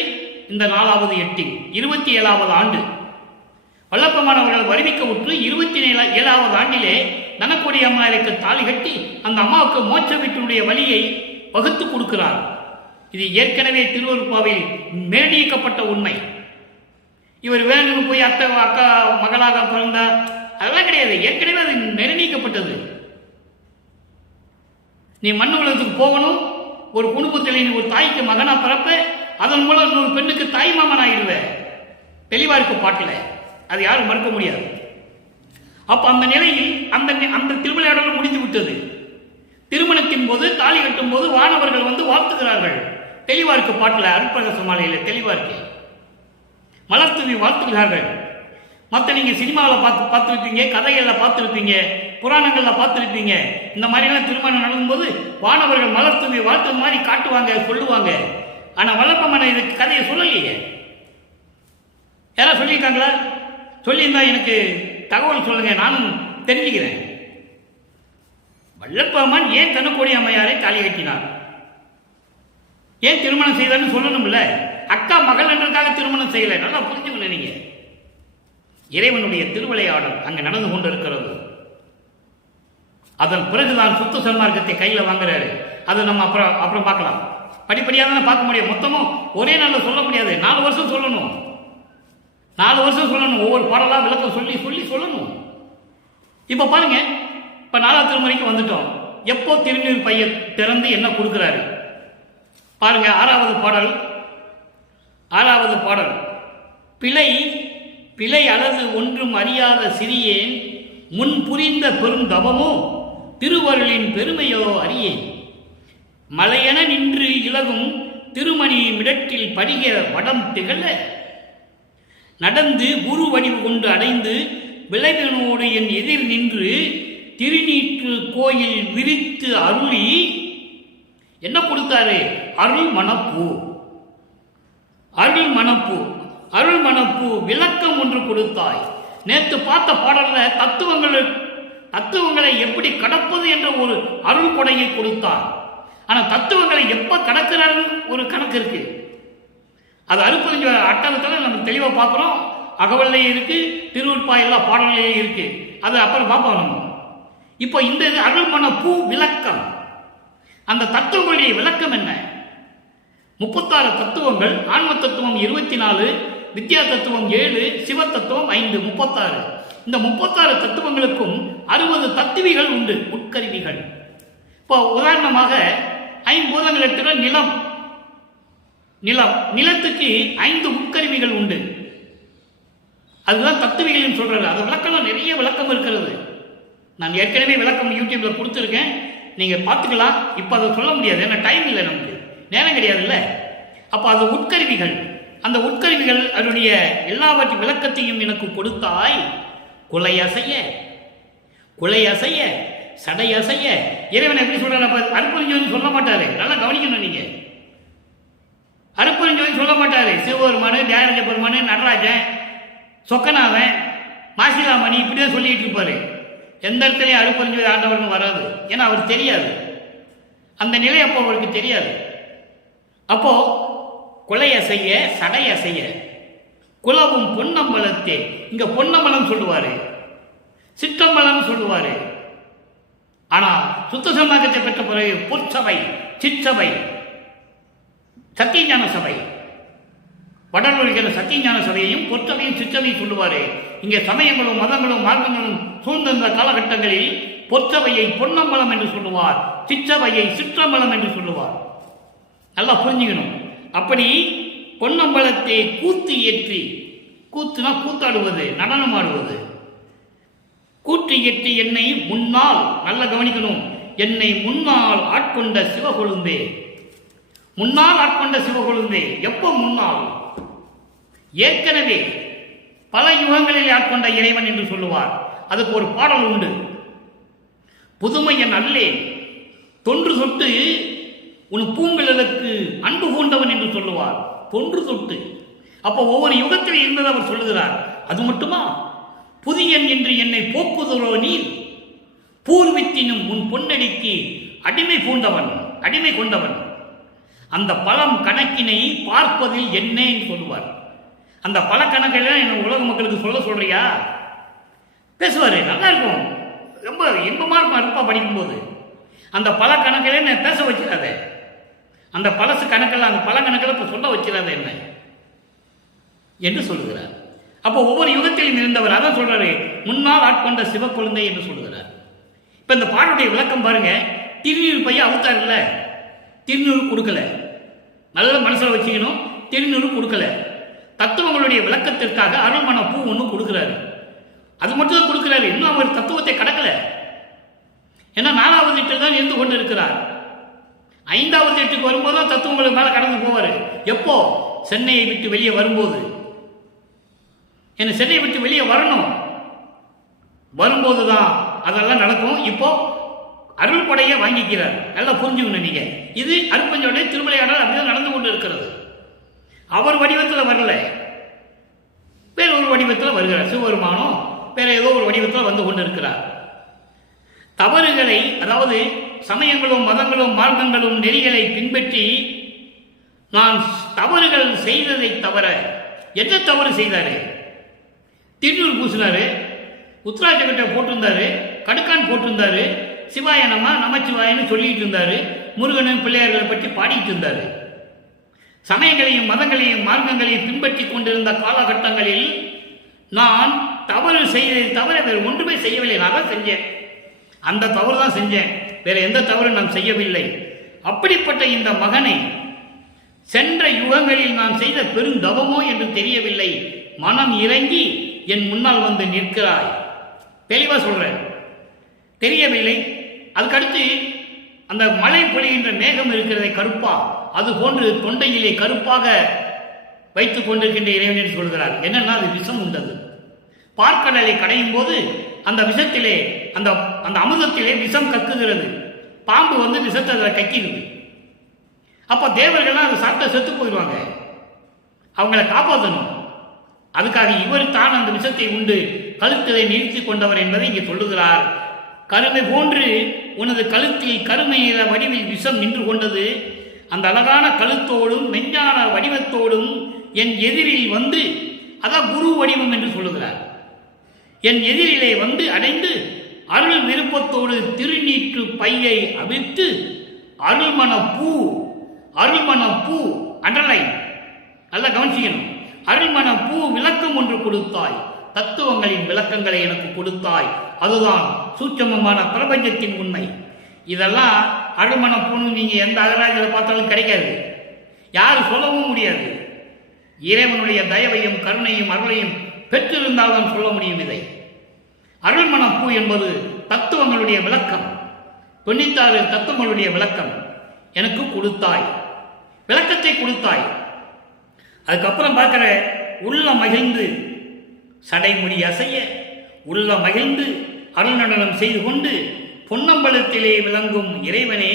இந்த 4வது எட்டில் 27வது ஆண்டு. வல்லப்பெருமான் அவர்கள் வருவிக்க உற்று 27வது ஆண்டிலே நனக்கோடி அம்மையாருக்கு தாலி கட்டி அந்த அம்மாவுக்கு மோட்ச வீட்டினுடைய வழியை வகுத்து கொடுக்கிறார். இது ஏற்கனவே திருவருப்பாவில் மேடிக்கப்பட்ட உண்மை. இவர் வேணும்னு போய் அக்கா மகளாக பிறந்தார், அதெல்லாம் கிடையாது. ஏற்கனவே அது நிர்ணயிக்கப்பட்டது. நீ மண்ணு உலகத்துக்கு போகணும், ஒரு குடும்பத்தில் நீ ஒரு தாய்க்கு மகனா பிறப்ப, அதன் மூலம் இன்னொரு பெண்ணுக்கு தாய் மாமன் ஆகிடுவ. தெளிவா இருக்கு பாட்டில், அது யாரும் மறுக்க முடியாது. அப்ப அந்த நிலையில் அந்த திருவிளையாடலும் முடிந்து விட்டது. திருமணத்தின் போது தாலி கட்டும் போது வானவர்கள் வந்து வாழ்த்துகிறார்கள். தெளிவா இருக்கு பாட்டில், அருட்பிரகாச மாலையில தெளிவா இருக்கு. மலர் தூவி வாழ்த்துகிறார்கள். மற்ற நீங்க சினிமாவில் பார்த்துருப்பீங்க, கதைகளில் பார்த்துருப்பீங்க, புராணங்களில் பார்த்துருப்பீங்க. இந்த மாதிரிலாம் திருமணம் நடக்கும்போது வானவர்கள் மலர் தூவி வாழ்த்து மாதிரி காட்டுவாங்க, சொல்லுவாங்க. ஆனால் வல்லப்பெருமான் இதுக்கு கதையை சொல்லலையே. யாராவது சொல்லியிருக்காங்களா? சொல்லியிருந்தா எனக்கு தகவல் சொல்லுங்க, நானும் தெரிஞ்சுக்கிறேன். வல்லப்பெருமான் ஏன் தனக்கோடி அம்மையாரை தாலி கட்டினார், ஏன் திருமணம் செய்தார்னு சொல்லணும்ல. அக்கா மகள் என்றதுக்காக திருமணம் செய்யலை. நல்லா புரிஞ்சுக்கணும். நீங்க இறைவனுடைய திருவிளையாடல் அங்க நடந்து கொண்டு இருக்கிறது. அதன் பிறகுதான் சுத்த சன்மார்க்கத்தை கையில் வாங்குறாரு. அதை நம்ம அப்புறம் பார்க்கலாம். படிப்படியாக தானே பார்க்க முடியும். மொத்தமும் ஒரே நாளில் சொல்ல முடியாது. 4 வருஷம் சொல்லணும். 4 வருஷம் சொல்லணும். ஒவ்வொரு பாடலா விளக்கம் சொல்லி சொல்லி சொல்லணும். இப்போ பாருங்க, இப்போ 4ஆவது திருமுறைக்கு வந்துட்டோம். எப்போ திருநீர் பைய திறந்து என்ன கொடுக்கிறாரு பாருங்க. 6வது பாடல். பிழை அளவு ஒன்றும் அறியாத சிறியேன், முன் புரிந்த பெரும் தவமோ திருவருளின் பெருமையோ அறியேன். மலையென நின்று இலகும் திருமணி மிடற்றில் படிக வடம் திகழ, நடந்து குரு வடிவு கொண்டு அடைந்து விளைவினோடு என் எதிர் நின்று திருநீற்று கோயில் விரித்து அருளி என்ன கொடுத்தாரு? அருள் மணப்பூ. அருள் மணப்பூ விளக்கம் ஒன்று கொடுத்தாய். நேற்று பார்த்த பாடல்ல தத்துவங்களை எப்படி கடப்பது என்ற ஒரு அருள் கொடையை கொடுத்தார். ஆனா தத்துவங்களை எப்ப கடக்கிறாரு ஒரு கணக்கு இருக்கு. அது அருப்பதிஞ்ச அட்டகத்தில் நம்ம தெளிவா பார்க்கிறோம். அகவல்லையும் இருக்கு, திருவுட்பா எல்லா பாடல்லையும் இருக்கு. அது அப்புறம் பார்ப்போம் நம்ம. இப்போ இந்த அருள் மணப்பூ விளக்கம், அந்த தத்துவங்களுடைய விளக்கம் என்ன? 36 தத்துவங்கள். ஆன்ம தத்துவம் 24, வித்யா தத்துவம் 7, சிவ தத்துவம் 5, 36. இந்த 36 தத்துவங்களுக்கும் 60 தத்துவிகள் உண்டு, உட்கருவிகள். இப்போ உதாரணமாக 5 பூதங்கள் எடுத்துக்கிற நிலத்துக்கு 5 உட்கருவிகள் உண்டு. அதுதான் தத்துவிகள் சொல்றாரு. அது விளக்கம் நிறைய விளக்கம் இருக்கிறது. நான் ஏற்கனவே விளக்கம் யூடியூப்ல கொடுத்துருக்கேன், நீங்க பார்த்துக்கலாம். இப்போ அதை சொல்ல முடியாது, ஏன்னா டைம் இல்லை, நமக்கு நேரம் கிடையாதுல்ல. அப்போ அது உட்கருவிகள். அந்த உட்கருவிகள் அதனுடைய எல்லாவற்றையும் விளக்கத்தையும் எனக்கு கொடுத்தாய். குலையசைய சடையசைய. இறைவன் எப்படி சொல்றாரு? அருப்பெருஞ்சோதி சொல்ல மாட்டாரு. நல்லா கவனிக்கணும் நீங்க. அருப்பெருஞ்சோதி சொல்ல மாட்டாரு. சிவபெருமானு, தியாகராஜ பெருமானு, நடராஜன், சொக்கநாதன், மாசிலாமணி இப்படிதான் சொல்லிட்டு இருப்பாரு. எந்த இடத்துலையும் அருப்பெருஞ்சோதி ஆண்டவர்னு வராது. ஏன்னா அவர் தெரியாது, அந்த நிலை அப்போ அவருக்கு தெரியாது. அப்போ குலையசைய சடையசைய குலவும் பொன்னம்பலத்தே. இங்க பொன்னம்பலம் சொல்லுவாரு, சிற்றம்பலம் சொல்லுவாரு. ஆனா சுத்த சன்மார்க்கத்தை பெற்ற பிறகு பொற்சபை, சிற்றபை, சத்தியஞான சபை, வடநூலிக்கிற சத்தியஞான சபையையும் பொற்சபையும் சிற்றபையும் சொல்லுவாரு. இங்கே சமயங்களும் மதங்களும் மார்க்கங்களும் சூழ்ந்த காலகட்டங்களில் பொற்சபையை பொன்னம்பலம் என்று சொல்லுவார், சிற்றபையை சிற்றம்பலம் என்று சொல்லுவார். நல்லா புரிஞ்சுக்கணும். அப்படி பொன்னம்பலத்தை கூத்து ஏற்றி, கூத்துனா கூத்தாடுவது, நடனம் ஆடுவது, கூட்டு ஏற்றி என்னை முன்னால், நல்லா கவனிக்கணும், என்னை முன்னால் ஆட்கொண்ட சிவகொழுந்தே. முன்னால் ஆட்கொண்ட சிவகொழுந்தே. எப்போ முன்னால்? ஏற்கனவே பல யுகங்களில் ஆட்கொண்ட இறைவன் என்று சொல்லுவார். அதுக்கு ஒரு பாடல் உண்டு. புதுமையன் அல்லேன் தொன்று தொட்டு உன் பூங்குழலுக்கு அன்பு பூண்டவன் என்று சொல்லுவார். தொன்று தொட்டு. அப்போ ஒவ்வொரு யுகத்தில் இருந்தது அவர் சொல்லுகிறார். அது மட்டுமா? புதியன் என்று என்னை போக்குதலோ நீர் பூர்வித்தினும் உன் பொன்னடிக்கு அடிமை பூண்டவன், அடிமை கொண்டவன். அந்த பழம் கணக்கினை பார்ப்பதில் என்னன்னு சொல்லுவார். அந்த பல கணக்கெல்லாம் என்ன உலக மக்களுக்கு சொல்றியா? பேசுவார். நல்லா இருக்கும், ரொம்ப இன்பமாக இருக்கும் அற்பா படிக்கும்போது. அந்த பல கணக்கில் என்ன பேச வச்சிடாத, அந்த பழசு கணக்கில் அந்த பல கணக்கில் இப்போ சொல்ல வச்சிடாத என்ன என்று சொல்லுகிறார். அப்போ ஒவ்வொரு யுகத்திலும் இருந்தவர். அதான் சொல்றாரு, முன்னால் ஆட்கொண்ட சிவக்குழந்தை என்று சொல்லுகிறார். இப்போ இந்த பாட்டுடைய விளக்கம் பாருங்க. திருநீர் பையன் அவுத்தார் இல்லை, திருநூறு கொடுக்கல. நல்ல மனசில் வச்சுக்கணும், திருநூறு கொடுக்கல. தத்துவங்களுடைய விளக்கத்திற்காக அருள்மண பூ ஒன்று கொடுக்குறாரு. அது மட்டும் தான் கொடுக்குறாரு, இன்னும் அவர் தத்துவத்தை கடக்கல. ஏன்னா 4வது எட்டு தான் இருந்து கொண்டு இருக்கிறார். 5வது எட்டுக்கு வரும்போது தான் தத்துவங்களுக்கு மேலே கடந்து போவார். எப்போ? சென்னையை விட்டு வெளியே வரும்போது. என்ன சென்னையை விட்டு வெளியே வரணும், வரும்போது தான் அதெல்லாம் நடக்கும். இப்போ அருள் படையை வாங்கிக்கிறார். நல்லா புரிஞ்சுக்கணும் நீங்க. இது அருட்பஞ்சோடைய திருவிளையாடல் அப்படிதான் நடந்து கொண்டு இருக்கிறது. அவர் வடிவத்தில் வரல, வேற ஒரு வடிவத்தில் வருகிறார். சிவபெருமானும் வேற ஏதோ ஒரு வடிவத்தில் வந்து கொண்டு இருக்கிறார். தவறுகளை, அதாவது சமயங்களும் மதங்களும் மார்க்கங்களும் நெறிகளை பின்பற்றி நான் தவறுகள் செய்ததை தவிர என்ன தவறு செய்தாரு? திருநூறு பூசினாரு, உத்ராட்சக்கட்டை போட்டிருந்தாரு, கடுக்கான் போட்டிருந்தாரு, சிவாய நமச்சிவாயன்னு சொல்லிட்டு இருந்தாரு, முருகனும் பிள்ளையார்களை பற்றி பாடிட்டு இருந்தாரு. சமயங்களையும் மதங்களையும் மார்க்கங்களையும் பின்பற்றி கொண்டிருந்த காலகட்டங்களில் நான் தவறு செய்ததை தவிர வேறு ஒன்றுமே செய்யவில்லை. நான் தான் செஞ்சேன், அந்த தவறு தான் செஞ்சேன், வேற எந்த தவறு நான் செய்யவில்லை. அப்படிப்பட்ட இந்த மகனை சென்ற யுகங்களில் நான் செய்த பெருந்தவமோ என்று தெரியவில்லை, மனம் இறங்கி என் முன்னால் வந்து நிற்கிறாய். தெளிவா சொல்றேன், தெரியவில்லை. அதுக்கடுத்து அந்த மழை பொழிகின்ற மேகம் இருக்கிறதை கருப்பா, அது போன்று தொண்டையிலே கருப்பாக வைத்துக் கொண்டிருக்கின்ற இறைவன் என்று சொல்கிறார். என்னன்னா அது விஷம் உண்டது. பார்க்கடலை கடையும் போது அந்த விஷத்திலே அந்த அந்த அமுதத்திலே விஷம் கக்குகிறது. பாம்பு வந்து விஷத்தை அதில் கக்கிடுது. அப்போ தேவர்கள்லாம் அதை சாப்பிட்ட செத்து போயிடுவாங்க, அவங்கள காப்பாற்றணும். அதுக்காக இவர் தான் அந்த விஷத்தை உண்டு கழுத்தை நிறுத்தி கொண்டவர் என்பதை இங்கே சொல்லுகிறார். கருமை போன்று உனது கழுத்தில் கருமையில வடிவில் விஷம் நின்று கொண்டது. அந்த அழகான கழுத்தோடும் மெஞ்ஞான வடிவத்தோடும் என் எதிரில் வந்து, அதான் குரு வடிவம் என்று சொல்லுகிறார், என் எதிரிலே வந்து அடைந்து அருள் விருப்பத்தோடு திருநீற்று பையை அவிழ்த்து அருள்மண பூ, அருள்மண பூ அண்டர்லைன் நல்லா கவனிச்சிக்கணும், அருள்மண பூ விளக்கம் ஒன்று கொடுத்தாய், தத்துவங்களின் விளக்கங்களை எனக்கு கொடுத்தாய். அதுதான் சூட்சமமான பிரபஞ்சத்தின் உண்மை. இதெல்லாம் அருள்மண பூன்னு நீங்க எந்த அகராஜில் பார்த்தாலும் கிடைக்காது, யாரும் சொல்லவும் முடியாது. இறைவனுடைய தயவையும் கருணையும் அருளையும் பெற்றிருந்தால் தான் சொல்ல முடியும். இதை அருள்மண பூ என்பது தத்துவங்களுடைய விளக்கம், 96 தத்துவங்களுடைய விளக்கம் எனக்கு கொடுத்தாய், விளக்கத்தை கொடுத்தாய். அதுக்கப்புறம் பார்க்கிற உள்ள மகிழ்ந்து சடைமுடி அசைய உள்ள மகிழ்ந்து அருள் நடனம் செய்து கொண்டு பொன்னம்பலத்திலே விளங்கும் இறைவனே,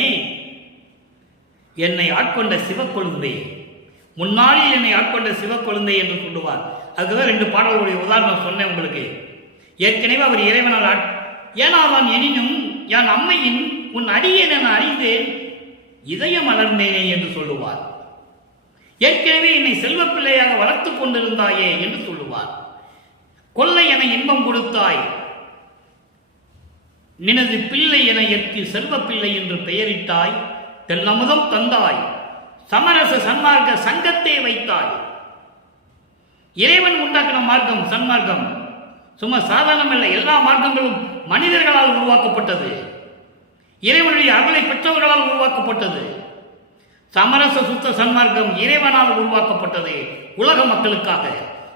என்னை ஆட்கொண்ட சிவக்கொழுந்தை, முன்னாளில் என்னை ஆட்கொண்ட சிவக்கொழுந்தை என்று சொல்லுவார். அதுக்குதான் 2 பாடல்களுடைய உதாரணம் சொன்னேன் உங்களுக்கு. ஏற்கனவே அவர் இறைவனால் ஏனாதான் எனினும் என் அம்மையின் உன் அடியேன் என அறிந்தேன் இதயம் மலர்ந்தேனே என்று சொல்லுவார். ஏற்கனவே என்னை செல்வ பிள்ளையாக வளர்த்து கொண்டிருந்தாயே என்று சொல்லுவார். கொள்ளை என இன்பம் கொடுத்தாய், நினது பிள்ளை என எற்கு செல்வ பிள்ளை என்று பெயரிட்டாய், தெல்லமுதம் தந்தாய், சமரச சன்மார்க்க சங்கத்தை வைத்தாய். இறைவன் உண்டாக்கின மார்க்கம் சன்மார்க்கம் சும்மா சாதாரணம் இல்லை, எல்லா மார்க்கங்களும் மனிதர்களால் உருவாக்கப்பட்டது, இறைவனுடைய அருளை பெற்றவர்களால் உருவாக்கப்பட்டது. சமரச சுத்த சன்மார்க்கம் இறைவனால் உருவாக்கப்பட்டது உலக மக்களுக்காக.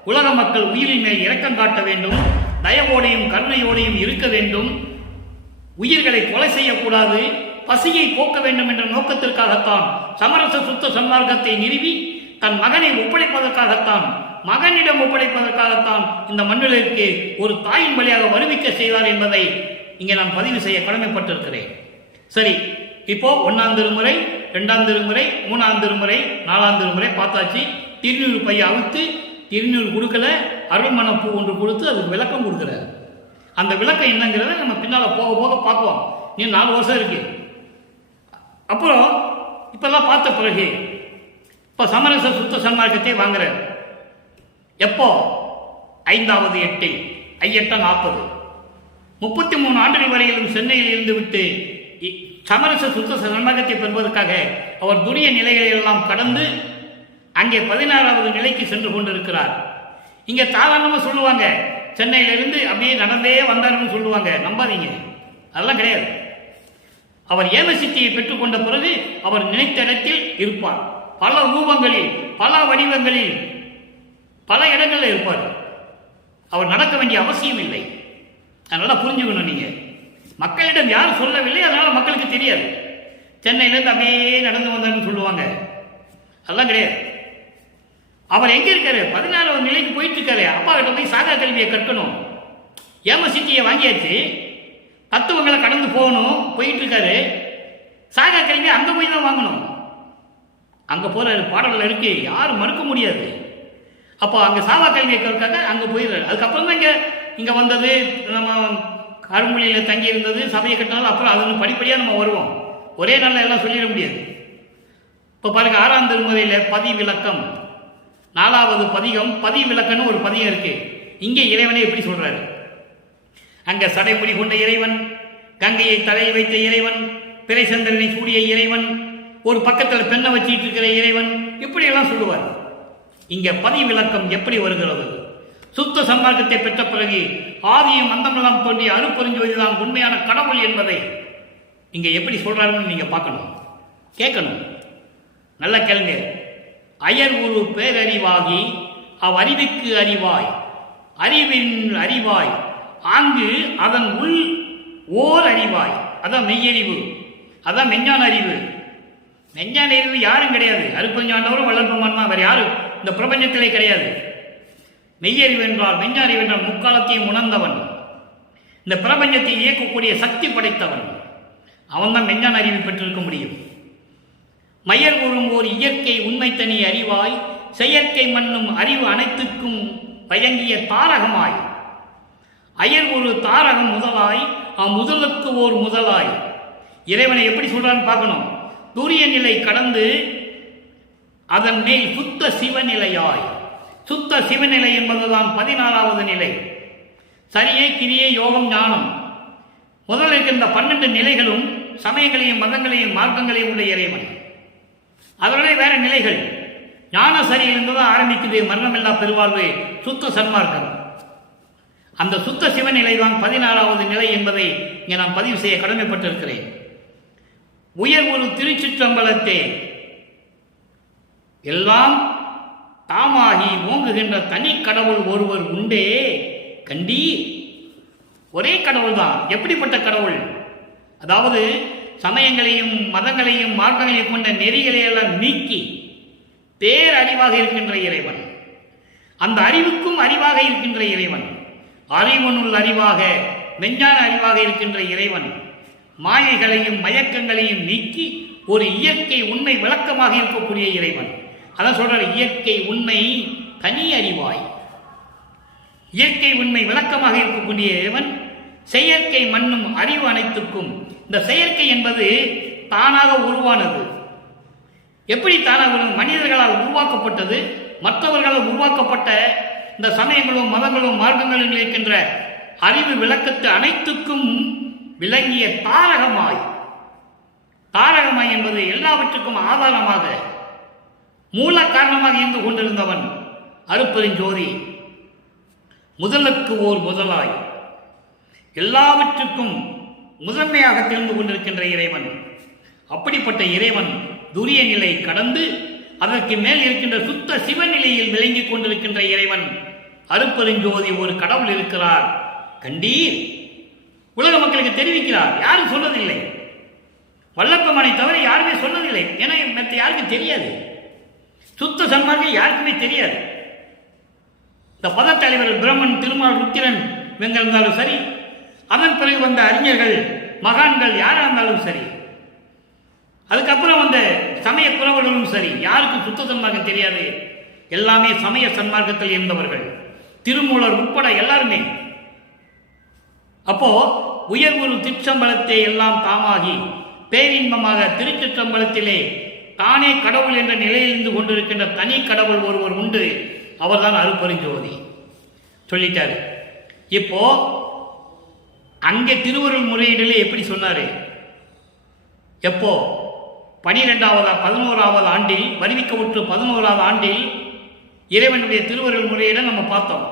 உலக மக்கள் உயிரின் மேல் இரக்கம் காட்ட வேண்டும், தயவோடையும் கருணையோடையும் இருக்க வேண்டும், உயிர்களை கொலை செய்யக்கூடாது, பசியை போக்க வேண்டும் என்ற நோக்கத்திற்காகத்தான் சமரச சுத்த சன்மார்க்கத்தை நிறுவி தன் மகனை ஒப்படைப்பதற்காகத்தான், மகனிடம் ஒப்படைப்பதற்காகத்தான் இந்த மண்ணிற்கு ஒரு தாயின் வழியாக வருவிக்க செய்வார் என்பதை இங்கே நான் பதிவு செய்ய கடமைப்பட்டிருக்கிறேன். சரி, இப்போ 1ஆம் திருமுறை, 2ஆம் திருமுறை, 3ஆம் திருமுறை, 4ஆம் திருமுறை பார்த்தாச்சு. திருநூறு பைய அவிழ்த்து திருநூறு கொடுக்கல, அருள்மணப்பூ ஒன்று கொடுத்து அதுக்கு விளக்கம் கொடுக்குறாரு. அந்த விளக்கம் என்னங்கிறத நம்ம பின்னால் போக போக பார்ப்போம். நீ 4 வருஷம் இருக்கு. அப்புறம் இப்பெல்லாம் பார்த்த பிறகு இப்போ சமரச சுத்த சன்மார்க்கத்தை வாங்குறார். எப்போ? 5வது 8 ஐயட்ட 40 33 ஆண்டுகள் வரையிலும் சென்னையில் இருந்து விட்டு சமரச சுத்த சன்மார்க்கத்தை பெறுவதற்காக அவர் துரிய நிலைகளை எல்லாம் கடந்து அங்கே 16வது நிலைக்கு சென்று கொண்டிருக்கிறார். இங்கே சாதாரணமாக சொல்லுவாங்க, சென்னையிலிருந்து அப்படியே நடந்தே வந்தார்னு சொல்லுவாங்க. நம்பாதீங்க, அதெல்லாம் கிடையாது. அவர் ஏமசித்தியை பெற்றுக்கொண்ட பிறகு அவர் நினைத்த இடத்தில் இருப்பார். பல ரூபங்களில், பல வடிவங்களில், பல இடங்களில் இருப்பார். அவர் நடக்க வேண்டிய அவசியம் இல்லை. அதனால புரிஞ்சுக்கணும். நீங்க மக்களிடம் யாரும் சொல்லவில்லை, அதனால மக்களுக்கு தெரியாது. சென்னையிலேருந்து அப்படியே நடந்து வந்தார்னு சொல்லுவாங்க. அதெல்லாம் கிடையாது. அவர் எங்க இருக்காரு? 16வது நிலைக்கு போயிட்டு இருக்காரு. அப்பா கிட்ட போய் சாகா கல்வியை கற்கணும். ஏமசித்தியை வாங்கியாச்சு, தத்துவங்களை கடந்து போகணும், போயிட்டு இருக்காரு. சாகா கல்வி அங்க போய் தான் வாங்கணும். அங்க போறாரு. பாடல்கள் இருக்கு, யாரும் மறுக்க முடியாது. அப்போ அங்க சாவா கல்வியை கற்காக அங்க போயிடுறாரு. அதுக்கப்புறம் தான் இங்க வந்தது, நம்ம கருமொழியில தங்கி இருந்தது, சபையை கட்டினாலும் அப்புறம் அது படிப்படியா நம்ம வருவோம். ஒரே நாள்ல எல்லாம் சொல்லிட முடியாது. இப்ப பாருங்க, 6ஆம் திருமுறையில பதி விளக்கம், 4வது பதிகம் பதி விளக்கம்னு ஒரு பதிகம் இருக்கு. இங்கே இறைவனை எப்படி சொல்றாரு? அங்க சடைமுடி கொண்ட இறைவன், கங்கையை தலையை வைத்த இறைவன், பிறைசந்திரனை சூடிய இறைவன், ஒரு பக்கத்தில் பெண்ணை வச்சிட்டு இருக்கிற இறைவன், இப்படி எல்லாம் சொல்லுவார். இங்க பதி விளக்கம் எப்படி வருகிறது? சுத்த சன்மார்க்கத்தை பெற்ற பிறகு ஆதியும் அந்தமெல்லாம் தோன்றிய அருப்பெருஞ்சோதிதான் உண்மையான கடவுள் என்பதை இங்க எப்படி சொல்றாருன்னு நீங்க பார்க்கணும், கேட்கணும். நல்ல கேளுங்க. அயர் ஒரு பேரறிவாகி அவ்வறிவுக்கு அறிவாய், அறிவின் அறிவாய், ஆங்கு அதன் உள் ஓர் அறிவாய். அதான் மெய்யறிவு, அதான் மெஞ்ஞான அறிவு. மெஞ்ஞான அறிவு யாரும் கிடையாது. அருப்பெருஞ்சாண்டவரும் வள்ளற்பெருமான் தான், வேறு யாரும் இந்த பிரபஞ்சத்திலே கிடையாது. மெய்யறிவு என்றால், மெஞ்ஞான அறிவு என்றால் முக்காலத்தையும் உணர்ந்தவன், இந்த பிரபஞ்சத்தை இயக்கக்கூடிய சக்தி படைத்தவன், அவன் தான் மெஞ்ஞான அறிவு பெற்றிருக்க முடியும். மயர் கூறும் ஓர் இயற்கை உண்மை தனி அறிவாய், செயற்கை மண்ணும் அறிவு அனைத்துக்கும் பயங்கிய தாரகமாய், அயர் ஒரு தாரகம் முதலாய், முதலுக்கு ஓர் முதலாய். இறைவனை எப்படி சொல்றான்னு பார்க்கணும். துரிய நிலை கடந்து அதன் மேல் சுத்த சிவநிலையாய். சுத்த சிவநிலை என்பதுதான் 16வது நிலை. சரியை, கிரியை, யோகம், ஞானம் முதல் இருக்கின்ற 12 நிலைகளும் சமயங்களையும் மதங்களையும் மார்க்கங்களையும் உள்ள இறைவன். அதனுடைய வேற நிலைகள். ஞான சரியிலிருந்து தான் ஆரம்பிக்குது மரணமில்லா பெருவாழ்வு சுத்த சன்மார்க்கம். அந்த சுத்த சிவநிலை தான் 16வது நிலை என்பதை இங்கே நான் பதிவு செய்ய கடமைப்பட்டிருக்கிறேன். உயர் ஒரு திருச்சிற்றம்பலத்தே எல்லாம் தாமாகி ஓங்குகின்ற தனி கடவுள் ஒருவர் உண்டே கண்டி. ஒரே கடவுள் தான். எப்படிப்பட்ட கடவுள்? அதாவது சமயங்களையும் மதங்களையும் மார்க்கங்களையும் கொண்ட நெறிகளையெல்லாம் நீக்கி பேரறிவாக இருக்கின்ற இறைவன், அந்த அறிவுக்கும் அறிவாக இருக்கின்ற இறைவன், அறிவனுள் அறிவாக மெஞ்ஞான அறிவாக இருக்கின்ற இறைவன், மாயைகளையும் மயக்கங்களையும் நீக்கி ஒரு இயற்கை உண்மை விளக்கமாக இருக்கக்கூடிய இறைவன். அதான் சொல்றாரு, இயற்கை உண்மை தனி அறிவாய். இயற்கை உண்மை விளக்கமாக இருக்கக்கூடிய இறைவன், செயற்கை மண்ணும் அறிவு அனைத்துக்கும். இந்த செயற்கை என்பது தானாக உருவானது. எப்படி தானாக? மனிதர்களால் உருவாக்கப்பட்டது, மற்றவர்களால் உருவாக்கப்பட்ட இந்த சமயங்களும் மதங்களும் மார்க்கங்களும் இருக்கின்ற அறிவு விளக்கத்து அனைத்துக்கும் விளங்கிய தாரகமாய். தாரகமாய் என்பது எல்லாவற்றுக்கும் ஆதாரமாக மூல காரணமாக இருந்து கொண்டிருந்தவன் அருப்பெருஞ்சோதி. முதலுக்கு ஓர் முதலாய், எல்லாவற்றுக்கும் முதன்மையாக தெரிந்து கொண்டிருக்கின்ற இறைவன். அப்படிப்பட்ட இறைவன் துரிய நிலை கடந்து அதற்கு மேல் இருக்கின்ற சுத்த சிவநிலையில் விளங்கிக் கொண்டிருக்கின்ற இறைவன் அருப்பெருஞ்சோதி ஒரு கடவுள் இருக்கிறார் கண்டீர். உலக மக்களுக்கு தெரிவிக்கிறார். யாரும் சொன்னதில்லை. வல்லப்பெருமானை தவிர யாருமே சொன்னதில்லை. ஏன்னா மற்ற யாருக்கும் தெரியாது. சுத்த சன்மார்க்கம் யாருக்குமே தெரியாது. இந்த பதத்தலைவர்கள் பிரம்மன், திருமால், ருத்திரன் இவங்க இருந்தாலும் சரி, அதன் பிறகு வந்த அறிஞர்கள், மகான்கள் யாராக இருந்தாலும் சரி, அதுக்கப்புறம் வந்த சமய புறவர்களும் சரி, யாருக்கும் சுத்த சன்மார்க்கம் தெரியாது. எல்லாமே சமய சன்மார்க்கத்தில் இருந்தவர்கள், திருமூலர் உட்பட எல்லாருமே. அப்போ உயர்வுறு திருச்சம்பலத்தை எல்லாம் தாமாகி பேரின்பமாக திருச்சிற்றம்பலத்திலே தானே கடவுள் என்ற நிலையிலிருந்து கொண்டிருக்கின்ற தனி கடவுள் ஒருவர் உண்டு. அவர்தான் அருட்பெருஞ்சோதி சொல்லிட்டாரு. இப்போ அங்கே திருவருள் முறையீடுல எப்படி சொன்னாரு? எப்போ 11வது ஆண்டில் வருவிக்கவுற்று 11வது ஆண்டில் இறைவனுடைய திருவருள் முறையிட நம்ம பார்த்தோம்.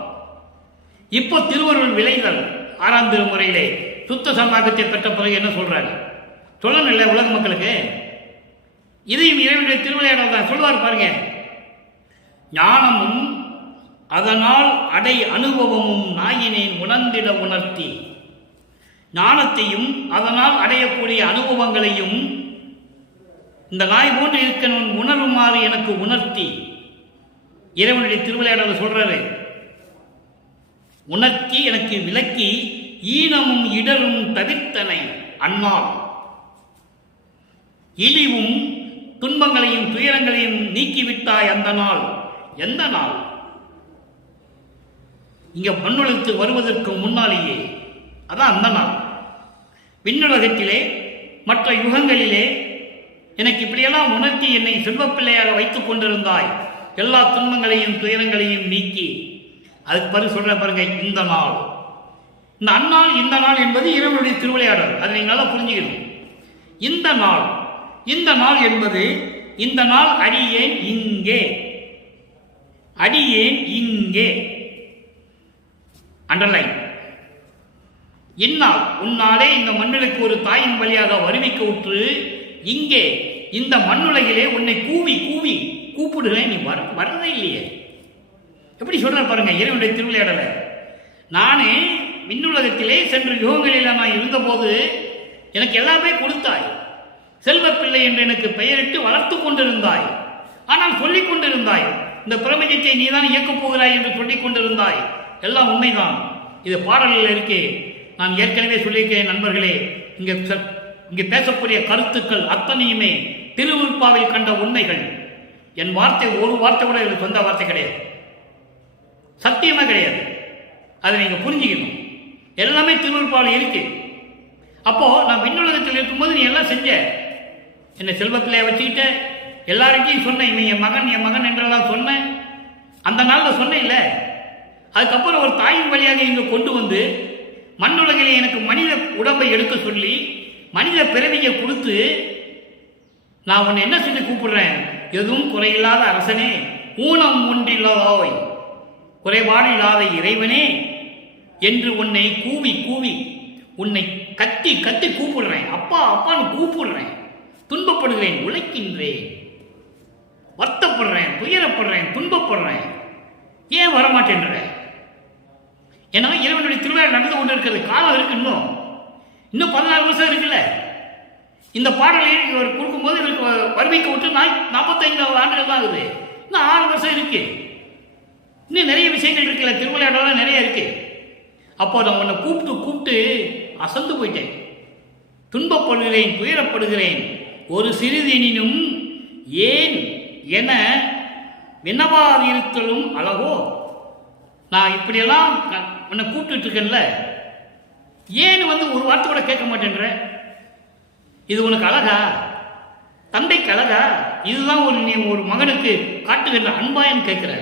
இப்போ திருவருள் விளைதல் 6ஆம் திருமுறையிலே சுத்த சன்மார்க்கத்தை பெற்ற பிறகு என்ன சொல்றாரு? சொல்லணும் இல்லை உலக மக்களுக்கு? இதையும் இறைவனுடைய திருவிளையாடல் தான் சொல்லுவார் பாருங்க. ஞானமும் அதனால் அடை அனுபவமும் நாயினேன் உணர்ந்திட உணர்த்தி. ஞானத்தையும் அதனால் அடையக்கூடிய அனுபவங்களையும் இந்த நாய் போன்று இருக்கணும் உணருமாறு எனக்கு உணர்த்தி. இறைவனுடைய திருவிளையாடல் சொல்றாரு. உணர்த்தி எனக்கு விளக்கி ஈனமும் இடரும் தவிர்த்தனை அந்நாள். இழிவும் துன்பங்களையும் துயரங்களையும் நீக்கிவிட்டாய் அந்த நாள். எந்த நாள்? இங்க மண்ணுலகத்து வருவதற்கு முன்னாலேயே, அதான் அந்த நாள். விண்ணுலகத்திலே மற்ற யுகங்களிலே எனக்கு இப்படியெல்லாம் உணர்த்தி என்னை செல்வப்பிள்ளையாக வைத்துக் கொண்டிருந்தாய். எல்லா துன்பங்களையும் துயரங்களையும் நீக்கி. அதுக்கு பிறகு சொல்ற பாருங்க, இந்த நாள். இந்த அந்நாள், இந்த நாள் என்பது இறைவனுடைய திருவிளையாடல். அதை நீங்க நல்லா புரிஞ்சுக்கணும். இந்த நாள், இந்த நாள் என்பது இந்த நாள் அடியேன் இங்கே, அடியேன் இங்கே. அண்டர்லைன். இந்நாள் உன்னாலே இந்த மண்ணுக்கு ஒரு தாயின் வழியாக வருவிக்க உற்று இங்கே இந்த மண்ணுலகிலே உன்னை கூவி கூவி கூப்பிடுகிறேன். நீ வரதே இல்லையே. எப்படி சொல்ற பாருங்க இறைவனுடைய திருவிளையாடலை. நானே விண்ணுலகத்திலே சென்ற யுகங்களில் நான் இருந்தபோது எனக்கு எல்லாமே கொடுத்தாய். செல்வப்பிள்ளை என்று எனக்கு பெயரிட்டு வளர்த்து கொண்டிருந்தாய். ஆனால் சொல்லிக் கொண்டிருந்தாய், இந்த பிரபஞ்சத்தை நீதான் இயக்கப் போகிறாய் என்று சொல்லிக் கொண்டிருந்தாய். எல்லாம் உண்மைதான். இது பாடலில் இருக்கே. நான் ஏற்கனவே சொல்லியிருக்கிறேன் நண்பர்களே, இங்கே பேசக்கூடிய கருத்துக்கள் அத்தனையுமே திருவுருப்பாவில் கண்ட உண்மைகள். என் வார்த்தை ஒரு வார்த்தை கூட எனக்கு சொந்த வார்த்தை கிடையாது, சத்தியமா கிடையாது. அதை நீங்க புரிஞ்சுக்கணும். எல்லாமே திருவுருப்பாவில் இருக்கு. அப்போ நான் விண்ணுலகத்தில் இருக்கும்போது நீ எல்லாம் செஞ்ச. என்னை செல்வப்பிள்ளைய வச்சுக்கிட்ட, எல்லாருக்கையும் சொன்னேன் என் மகன் என்றெல்லாம் சொன்னேன். அந்த நாளில் சொன்னேன் இல்லை. அதுக்கப்புறம் ஒரு தாயின் வழியாக இங்கே கொண்டு வந்து மண்ணுலகிலே எனக்கு மனித உடம்பை எடுக்க சொல்லி மனித பிறவியை கொடுத்து நான் உன்னை என்ன சொல்லி கூப்பிடுறேன்? எதுவும் குறையில்லாத அரசனே, ஊனம் ஒன்றில்லாதோய், குறைபாடு இல்லாத இறைவனே என்று உன்னை கூவி கூவி உன்னை கத்தி கத்தி கூப்பிடுறேன். அப்பா அப்பான்னு கூப்பிடுறேன். துன்பப்படுகிறேன், உழைக்கின்றேன், வருத்தப்படுறேன், துயரப்படுறேன், துன்பப்படுறேன். ஏன் வரமாட்டேன்ற? ஏன்னா இறைவனுடைய திருவிழா நடந்து கொண்டு இருக்கிறது. காலம் இருக்கு. இன்னும் 14 வருஷம் இருக்குல்ல. இந்த பாடலை இவர் கொடுக்கும்போது இவருக்கு வருவிக்க விட்டு 45 ஆண்டுகள் தான் ஆகுது. இன்னும் 6 வருஷம் இருக்கு. இன்னும் நிறைய விஷயங்கள் இருக்குல்ல, திருவிளையாடலாம் நிறைய இருக்கு. அப்போ நான் உன்னை கூப்பிட்டு கூப்பிட்டு அசந்து போயிட்டேன். துன்பப்படுகிறேன், துயரப்படுகிறேன், ஒரு சிறிதெனினும் ஏன் என வினவாதிருத்தலும் அழகோ. நான் இப்படியெல்லாம் உன்னை கூப்பிட்டு இருக்கேன்ல, ஏன் ஒரு வார்த்தை கூட கேட்க மாட்டேன்ற? இது உனக்கு அழகா? தந்தைக்கு அழகா? இதுதான் நீ ஒரு மகனுக்கு காட்டுகின்ற அன்பாயன்னு கேட்கிற.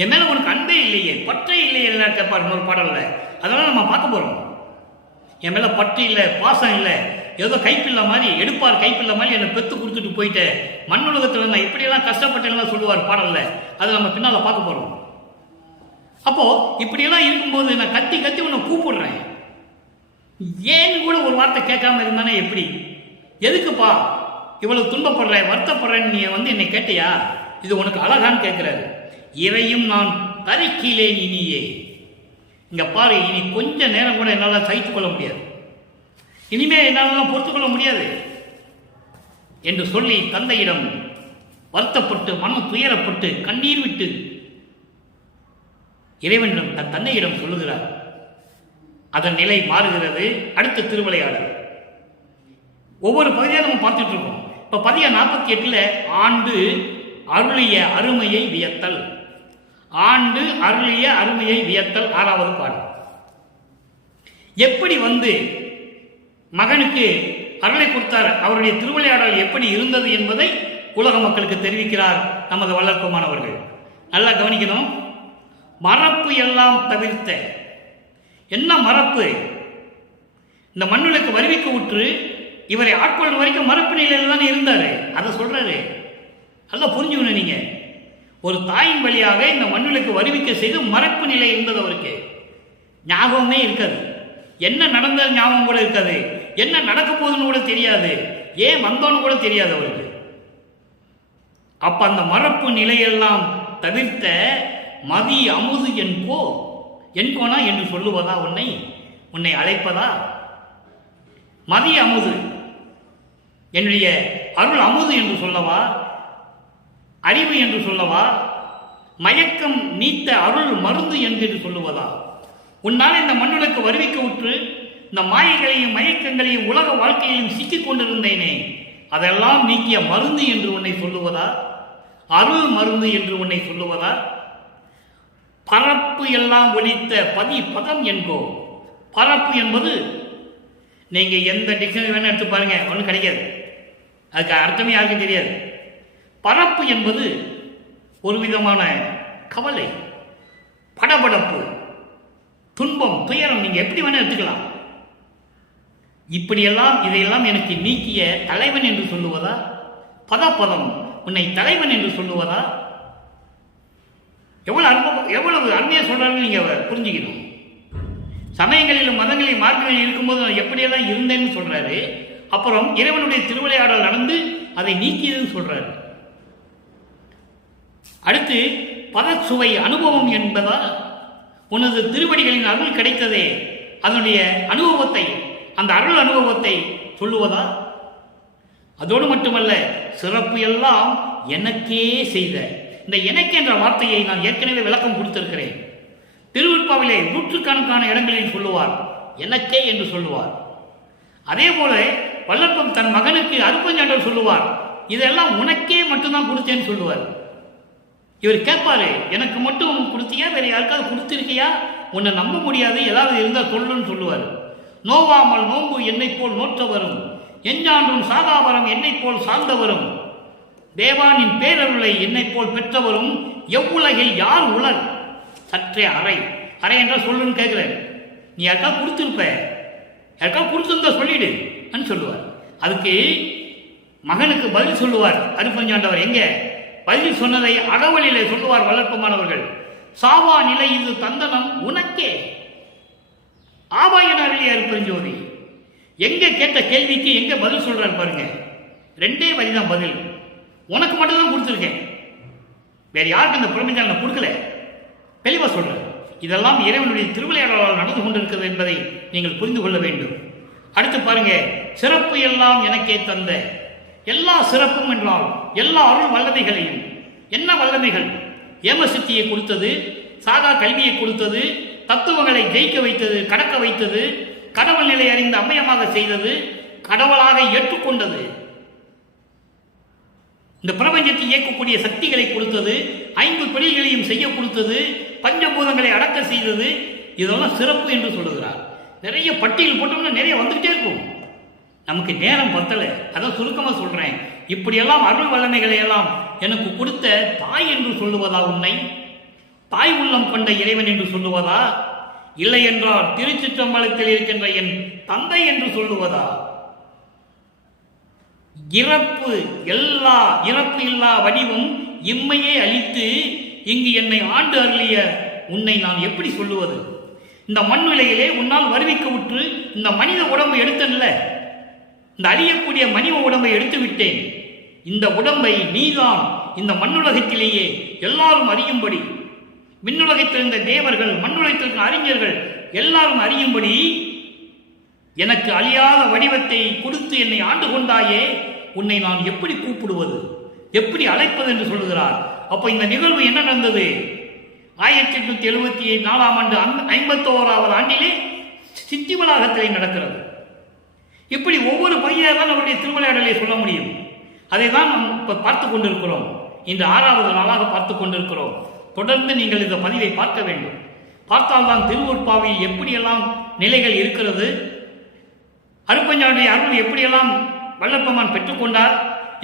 என் மேல உனக்கு அன்பே இல்லையே, பற்றே இல்லையே கேட்பார் இன்னொரு பாடல்ல. அதெல்லாம் நம்ம பார்க்க போறோம். என் மேல பற்று இல்லை, பாசம் இல்லை, ஏதோ கைப்பில்லை மாதிரி, எடுப்பார் கைப்பில்லை மாதிரி என்னை பெத்து கொடுத்துட்டு போயிட்டேன். மண்ணுலகத்தில் நான் இப்படியெல்லாம் கஷ்டப்பட்டேன்னு சொல்லுவார் பாடல்ல. அதை நம்ம பின்னால பார்க்க போறோம். அப்போ இப்படியெல்லாம் இருக்கும்போது நான் கத்தி கத்தி உன்னை கூப்பிடுறேன், ஏன்னு கூட ஒரு வார்த்தை கேட்காம இருந்தானே எப்படி? எதுக்குப்பா இவ்வளவு துன்பப்படுற, வருத்தப்படுறேன்னு நீ என்னை கேட்டியா? இது உனக்கு அழகான்னு கேட்கிறாரு. இறையும் நான் தரைக்கீழே இனியே, இங்க பாரு, இனி கொஞ்ச நேரம் கூட என்னால் சகித்துக் கொள்ள முடியாது, இனிமே என்னால் பொறுத்துக் கொள்ள முடியாது என்று சொல்லி தந்தையிடம் வருத்தப்பட்டு மனம் துயரப்பட்டு கண்ணீர் விட்டு இறைவனிடம் தன் தந்தையிடம் சொல்லுகிறார். அதன் நிலை மாறுகிறது. அடுத்த திருவிளையாடல் ஒவ்வொரு பகுதியாக நம்ம பார்த்துட்டு இருக்கோம். இப்ப பதிய 48 ஆண்டு அருளிய அருமையை வியத்தல், ஆண்டு அருளிய அருமையை வியத்தல் 6வது பாடல். எப்படி மகனுக்கு அருளை கொடுத்தார், அவருடைய திருவிளையாடல் எப்படி இருந்தது என்பதை உலக மக்களுக்கு தெரிவிக்கிறார் நமது வல்லற்பமானவர்கள். நல்லா கவனிக்கணும். மறப்பு எல்லாம் தவிர்த்த, என்ன மறப்பு? இந்த மண்ணுக்கு வருவிக்க உற்று இவரை ஆட்கொள்ளும் வரைக்கும் மறப்பு நிலையில் தானே இருந்தாரு. அதை சொல்றாரு. நல்லா புரிஞ்சுக்கணும். நீங்க ஒரு தாயின் வழியாக இந்த மண்ணுக்கு வருவிக்க செய்து மறப்பு நிலை இருந்தது அவருக்கு. ஞாபகமே இருக்காது. என்ன நடந்தது ஞாபகம் கூட இருக்காது. என்ன நடக்க போகுதுன்னு கூட தெரியாது. ஏன் வந்தோன்னு கூட தெரியாது அவருக்கு. அப்ப அந்த மறப்பு நிலையெல்லாம் தவிர்த்த மதி அமுது என்போனா என்று சொல்லுவதா, உன்னை அழைப்பதா? மதி அமுது, என்னுடைய அருள் அமுது என்று சொல்லவா? அறிவு என்று சொல்லவா? மயக்கம் நீத்த அருள் மருந்து என்று சொல்லுவதா? உன்னால் இந்த மண்ணுக்கு வருவிக்க உற்று இந்த மாயைகளையும் மயக்கங்களையும் உலக வாழ்க்கையையும் சிக்கிக் கொண்டிருந்தேனே, அதெல்லாம் நீக்கிய மருந்து என்று உன்னை சொல்லுவதா? அருள் மருந்து என்று உன்னை சொல்லுவதா? பரப்பு எல்லாம் ஒழித்த பதம் என்கோ. பரப்பு என்பது நீங்க எந்த டிக்ஷனரி வேணா எடுத்து பாருங்க, ஒன்றும் கிடைக்காது. அதுக்கு அர்த்தமே யாருக்கும் தெரியாது. பரப்பு என்பது ஒரு விதமான கவலை, படபடப்பு, துன்பம், துயரம், நீங்க எப்படி வேணா எடுத்துக்கலாம். இப்படியெல்லாம் இதையெல்லாம் எனக்கு நீக்கிய தலைவன் என்று சொல்லுவதா? பதம் உன்னை தலைவன் என்று சொல்லுவதா? எவ்வளவு அருமையா சொல்றாருன்னு நீங்க புரிஞ்சுக்கணும். சமயங்களிலும் மதங்களிலும் மார்க்கங்களில் இருக்கும்போது எப்படியெல்லாம் இருந்தேன்னு சொல்றாரு. அப்புறம் இறைவனுடைய திருவிளையாடல் நடந்து அதை நீக்கியதுன்னு சொல்றாரு. அடுத்து பதச்சுவை அனுபவம் என்பதா? உனது திருவடிகளின் அருள் கிடைத்ததே, அதனுடைய அனுபவத்தை, அந்த அருள் அனுபவத்தை சொல்லுவதா? அதோடு மட்டுமல்ல, சிறப்பு எல்லாம் எனக்கே செய்த. இந்த எனக்கு என்ற வார்த்தையை நான் ஏற்கனவே விளக்கம் கொடுத்திருக்கிறேன். திருவிற்பாவிலே நூற்றுக்கணக்கான இடங்களில் சொல்லுவார், எனக்கே என்று சொல்லுவார். அதே போல வல்லற்பம் தன் மகனுக்கு அருப்பஞ்சாண்டர் சொல்லுவார், இதெல்லாம் உனக்கே மட்டும்தான் கொடுத்தேன்னு சொல்லுவார். இவர் கேட்பாரு, எனக்கு மட்டும் கொடுத்தியா, வேற யாருக்காவது கொடுத்திருக்கியா? உன்னை நம்ப முடியாது, ஏதாவது இருந்தால் சொல்லுன்னு சொல்லுவார். நோவாமல் நோம்பு என்னை போல் நோற்றவரும், எஞ்சாண்டும் சாதாவரம் என்னை போல் சார்ந்தவரும், தேவானின் பேரருளை என்னை போல் பெற்றவரும், எவ்வுலகில் யார் உலர்? சற்றே அறை என்றால் சொல்லுன்னு கேட்கிறார். நீ யாருக்கா கொடுத்துருப்ப, யாருக்கா கொடுத்துருந்தா சொல்லிடு சொல்லுவார். அதுக்கு மகனுக்கு பதில் சொல்லுவார் அருப்பஞ்சாண்டவர். எங்க பதில் சொன்னதை அகவலிலே சொல்லுவார் வல்லற்பமானவர்கள். சாவா நிலை இது தந்தனம் உனக்கே, ஆவாயன அருளிய அருப்பெருஞ்சோதி. எங்க கேட்ட கேள்விக்கு எங்க பதில் சொல்றாரு பாருங்க. 2 வரிதான் பதில். உனக்கு மட்டும்தான் கொடுத்துருக்கேன், வேற யாருக்கு இந்த பிரபஞ்சம் நான் கொடுக்கல. தெளிவா சொல்றேன். இதெல்லாம் இறைவனுடைய திருவிளையாடலால் நடந்து கொண்டிருக்கிறது என்பதை நீங்கள் புரிந்து கொள்ள வேண்டும். அடுத்து பாருங்க, சிறப்பு எல்லாம் எனக்கே தந்த. எல்லா சிறப்பும் என்றால் எல்லா அருள் வல்லமைகளையும். என்ன வல்லமைகள்? ஏமசித்தியை கொடுத்தது, சாதா கல்வியை கொடுத்தது, தத்துவங்களை ஜெயிக்க வைத்தது, கடக்க வைத்தது, கடவுள் நிலை அறிந்த அம்மையமாக செய்தது, கடவுளாக ஏற்றுக்கொண்டது, இந்த பிரபஞ்சத்தை இயக்கக்கூடிய சக்திகளை கொடுத்தது, 5 தொழில்களையும் செய்ய கொடுத்தது, பஞ்சபூதங்களை அடக்க செய்தது. இதெல்லாம் சிறப்பு என்று சொல்லுகிறார். நிறைய பட்டியல் போட்டோம்னா நிறைய வந்துகிட்டே இருக்கும். நமக்கு நேரம் பத்தல, அதான் சுருக்கமா சொல்றேன். இப்படியெல்லாம் அருள் வல்லமைகளை எல்லாம் எனக்கு கொடுத்த தாய் என்று சொல்லுவதா? உன்னை தாய் உள்ளம் கொண்ட இறைவன் என்று சொல்லுவதா? இல்லை என்றால் திருச்சிற்றம்பலத்தில் இருக்கின்ற என் தந்தை என்று சொல்லுவதா? இறப்பு இல்லா வடிவும் இம்மையே அளித்து இங்கு என்னை ஆண்டு அருளிய உன்னை நான் எப்படி சொல்லுவது? இந்த மண் விலையிலே உன்னால் வருவிக்க உற்று இந்த மனித உடம்பை எடுத்தல்ல, இந்த அழியக்கூடிய மனித உடம்பை எடுத்து விட்டேன். இந்த உடம்பை நீதான் இந்த மண்ணுலகத்திலேயே எல்லாரும் அறியும்படி விண்ணுலகத்தில் இருந்த தேவர்கள், மண்ணுலகத்தில் இருக்கிற அறிஞர்கள் எல்லாரும் அறியும்படி எனக்கு அழியாத வடிவத்தை கொடுத்து என்னை ஆண்டு கொண்டாயே, உன்னை நான் எப்படி கூப்பிடுவது, எப்படி அழைப்பது என்று சொல்லுகிறார். அப்போ இந்த நிகழ்வு என்ன நடந்தது? 1874 ஆண்டு 51வது ஆண்டிலே சித்தி வளாகத்திலே நடக்கிறது. இப்படி ஒவ்வொரு பையாக தான் அவருடைய திருவிளையாடலை சொல்ல முடியும். அதை தான் நாம் இப்போ பார்த்து கொண்டிருக்கிறோம். இந்த 6வது நாளாக பார்த்து கொண்டிருக்கிறோம். தொடர்ந்து நீங்கள் இந்த பதிவை பார்க்க வேண்டும். பார்த்தால்தான் திருவொற்பாவையில் எப்படியெல்லாம் நிலைகள் இருக்கிறது, அருப்பஞ்சானுடைய அருள் எப்படியெல்லாம் வல்லற்பெருமான் பெற்றுக்கொண்டார்,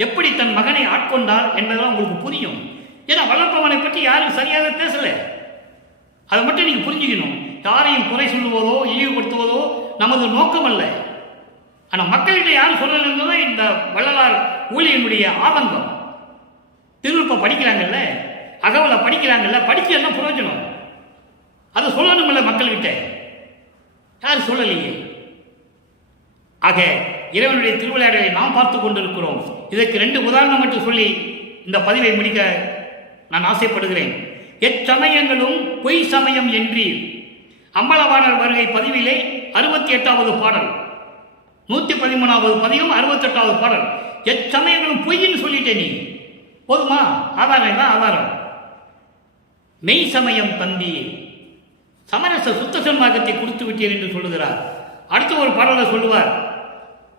எப்படி தன் மகனை ஆட்கொண்டார் என்பதெல்லாம் உங்களுக்கு புரியும். ஏன்னா வல்லற்பெருமானை பற்றி யாரும் சரியாக பேசல. அதை மட்டும் நீங்க புரிஞ்சுக்கணும். யாரையும் குறை சொல்லுவதோ இழிவுபடுத்துவதோ நமது நோக்கம் அல்ல. ஆனால் மக்கள்கிட்ட யாரும் சொல்லலன்றதோ இந்த வள்ளலார் ஊழியனுடைய ஆதங்கம். திருப்ப படிக்கிறாங்கல்ல, அகவலை படிக்கிறாங்கல்ல, படிச்சு என்ன பிரயோஜனம்? அதை சொல்லணும்ல மக்கள்கிட்ட. யாரும் சொல்லலையே. ஆக இறைவனுடைய திருவிளையாடலை நாம் பார்த்து கொண்டிருக்கிறோம். இதற்கு 2 உதாரணம் மட்டும் சொல்லி இந்த பதிவை முடிக்க நான் ஆசைப்படுகிறேன். எச்சமயங்களும் பொய் சமயம் என்று அம்பலவாணர் வருகை பதிவிலே 68வது பாடல், 113வது பதிவும் 68வது பாடல். எச்சமயங்களும் பொய்ன்னு சொல்லிட்டே நீ போதுமா? ஆதாரம் தான் ஆதாரம். மெய் சமயம் தந்தி சமரச சுத்த சன்மார்க்கத்தை கொடுத்து விட்டீர் என்று சொல்லுகிறார். அடுத்த ஒரு பாடலை சொல்லுவார்.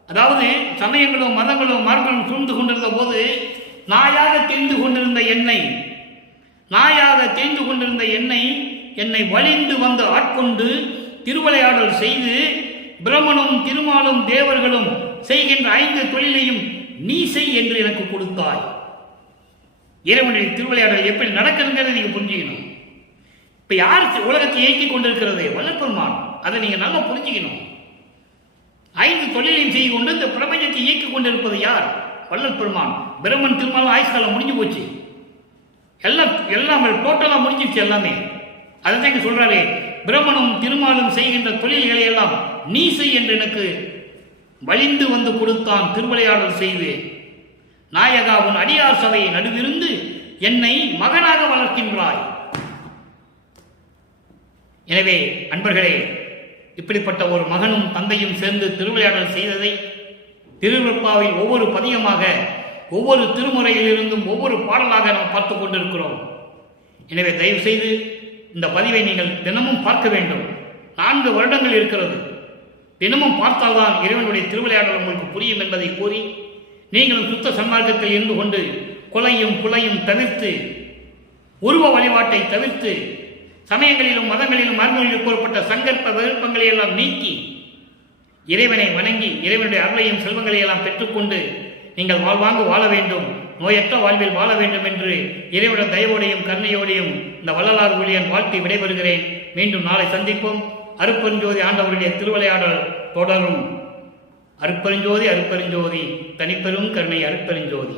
அதாவது சமயங்களும் மதங்களும் மார்க்கங்களும் சூழ்ந்து கொண்டிருந்த போது நாயாக தெரிந்து கொண்டிருந்த என்னை வலிந்து வந்து ஆட்கொண்டு திருவிளையாடல் செய்து பிரம்மனும் திருமாலும் தேவர்களும் செய்கின்ற 5 தொழிலையும் நீ செய் என்று எனக்கு கொடுத்தாய். இறைவனுடைய திருவிளையாடல் எப்படி நடக்குதுங்கிறத நீங்க புரிஞ்சுக்கணும். இப்ப யார் உலகத்தை இயக்கிக் கொண்டிருக்கிறது? வல்லற்பெருமான். அதை நீங்க நல்லா புரிஞ்சுக்கணும். 5 தொழிலையும் செய்து கொண்டு இந்த பிரபஞ்சத்தை இயக்கிக் கொண்டிருப்பது யார்? வல்லற்பெருமான். பிரம்மன் திருமாலும் ஆயுஷ்காலம் முடிஞ்சு போச்சு. எல்லாம் டோட்டலா முடிஞ்சிச்சு எல்லாமே. அதை இங்க சொல்றாரு, பிரம்மனும் திருமாலும் செய்கின்ற தொழில்களை எல்லாம் நீ செய் என்று எனக்கு வலிந்து வந்து கொடுத்தான் திருவிளையாடல் செய்து. நாயகா உன் அடியார் சபையை நடுவிருந்து என்னை மகனாக வளர்க்கின்றாய். எனவே அன்பர்களே, இப்படிப்பட்ட ஒரு மகனும் தந்தையும் சேர்ந்து திருவிளையாடல் செய்ததை திருவெப்பாவில் ஒவ்வொரு பதியமாக, ஒவ்வொரு திருமுறையிலிருந்தும் ஒவ்வொரு பாடலாக நாம் பார்த்து கொண்டிருக்கிறோம். எனவே தயவு செய்து இந்த பதிவை நீங்கள் தினமும் பார்க்க வேண்டும். 4 வருடங்கள் இருக்கிறது. தினமும் பார்த்தால்தான் இறைவனுடைய திருவிளையாடல் உங்களுக்கு புரியும் என்பதை கூறி, நீங்களும் சுத்த சன்மார்க்கத்தில் இருந்து கொண்டு கொலையும் புலையும் தவிர்த்து, உருவ வழிபாட்டை தவிர்த்து, சமயங்களிலும் மதங்களிலும் மர்மங்களிலும் கூறப்பட்ட சங்கற்ப விருப்பங்களை எல்லாம் நீக்கி இறைவனை வணங்கி இறைவனுடைய அருளையும் செல்வங்களை எல்லாம் பெற்றுக்கொண்டு நீங்கள் வாழ்வாங்கு வாழ வேண்டும், நோயற்ற வாழ்வில் வாழ வேண்டும் என்று இறைவனுடைய தயவோடையும் கருணையோடையும் இந்த வள்ளலார் ஊழியன் வாழ்த்தி விடைபெறுகிறேன். மீண்டும் நாளை சந்திப்போம். அருட்பெருஞ்சோதி ஆண்டவருடைய திருவிளையாடல் தொடரும். அருட்பெருஞ்சோதி அருட்பெருஞ்சோதி, தனிப்பெரும் கருணை அருட்பெருஞ்சோதி.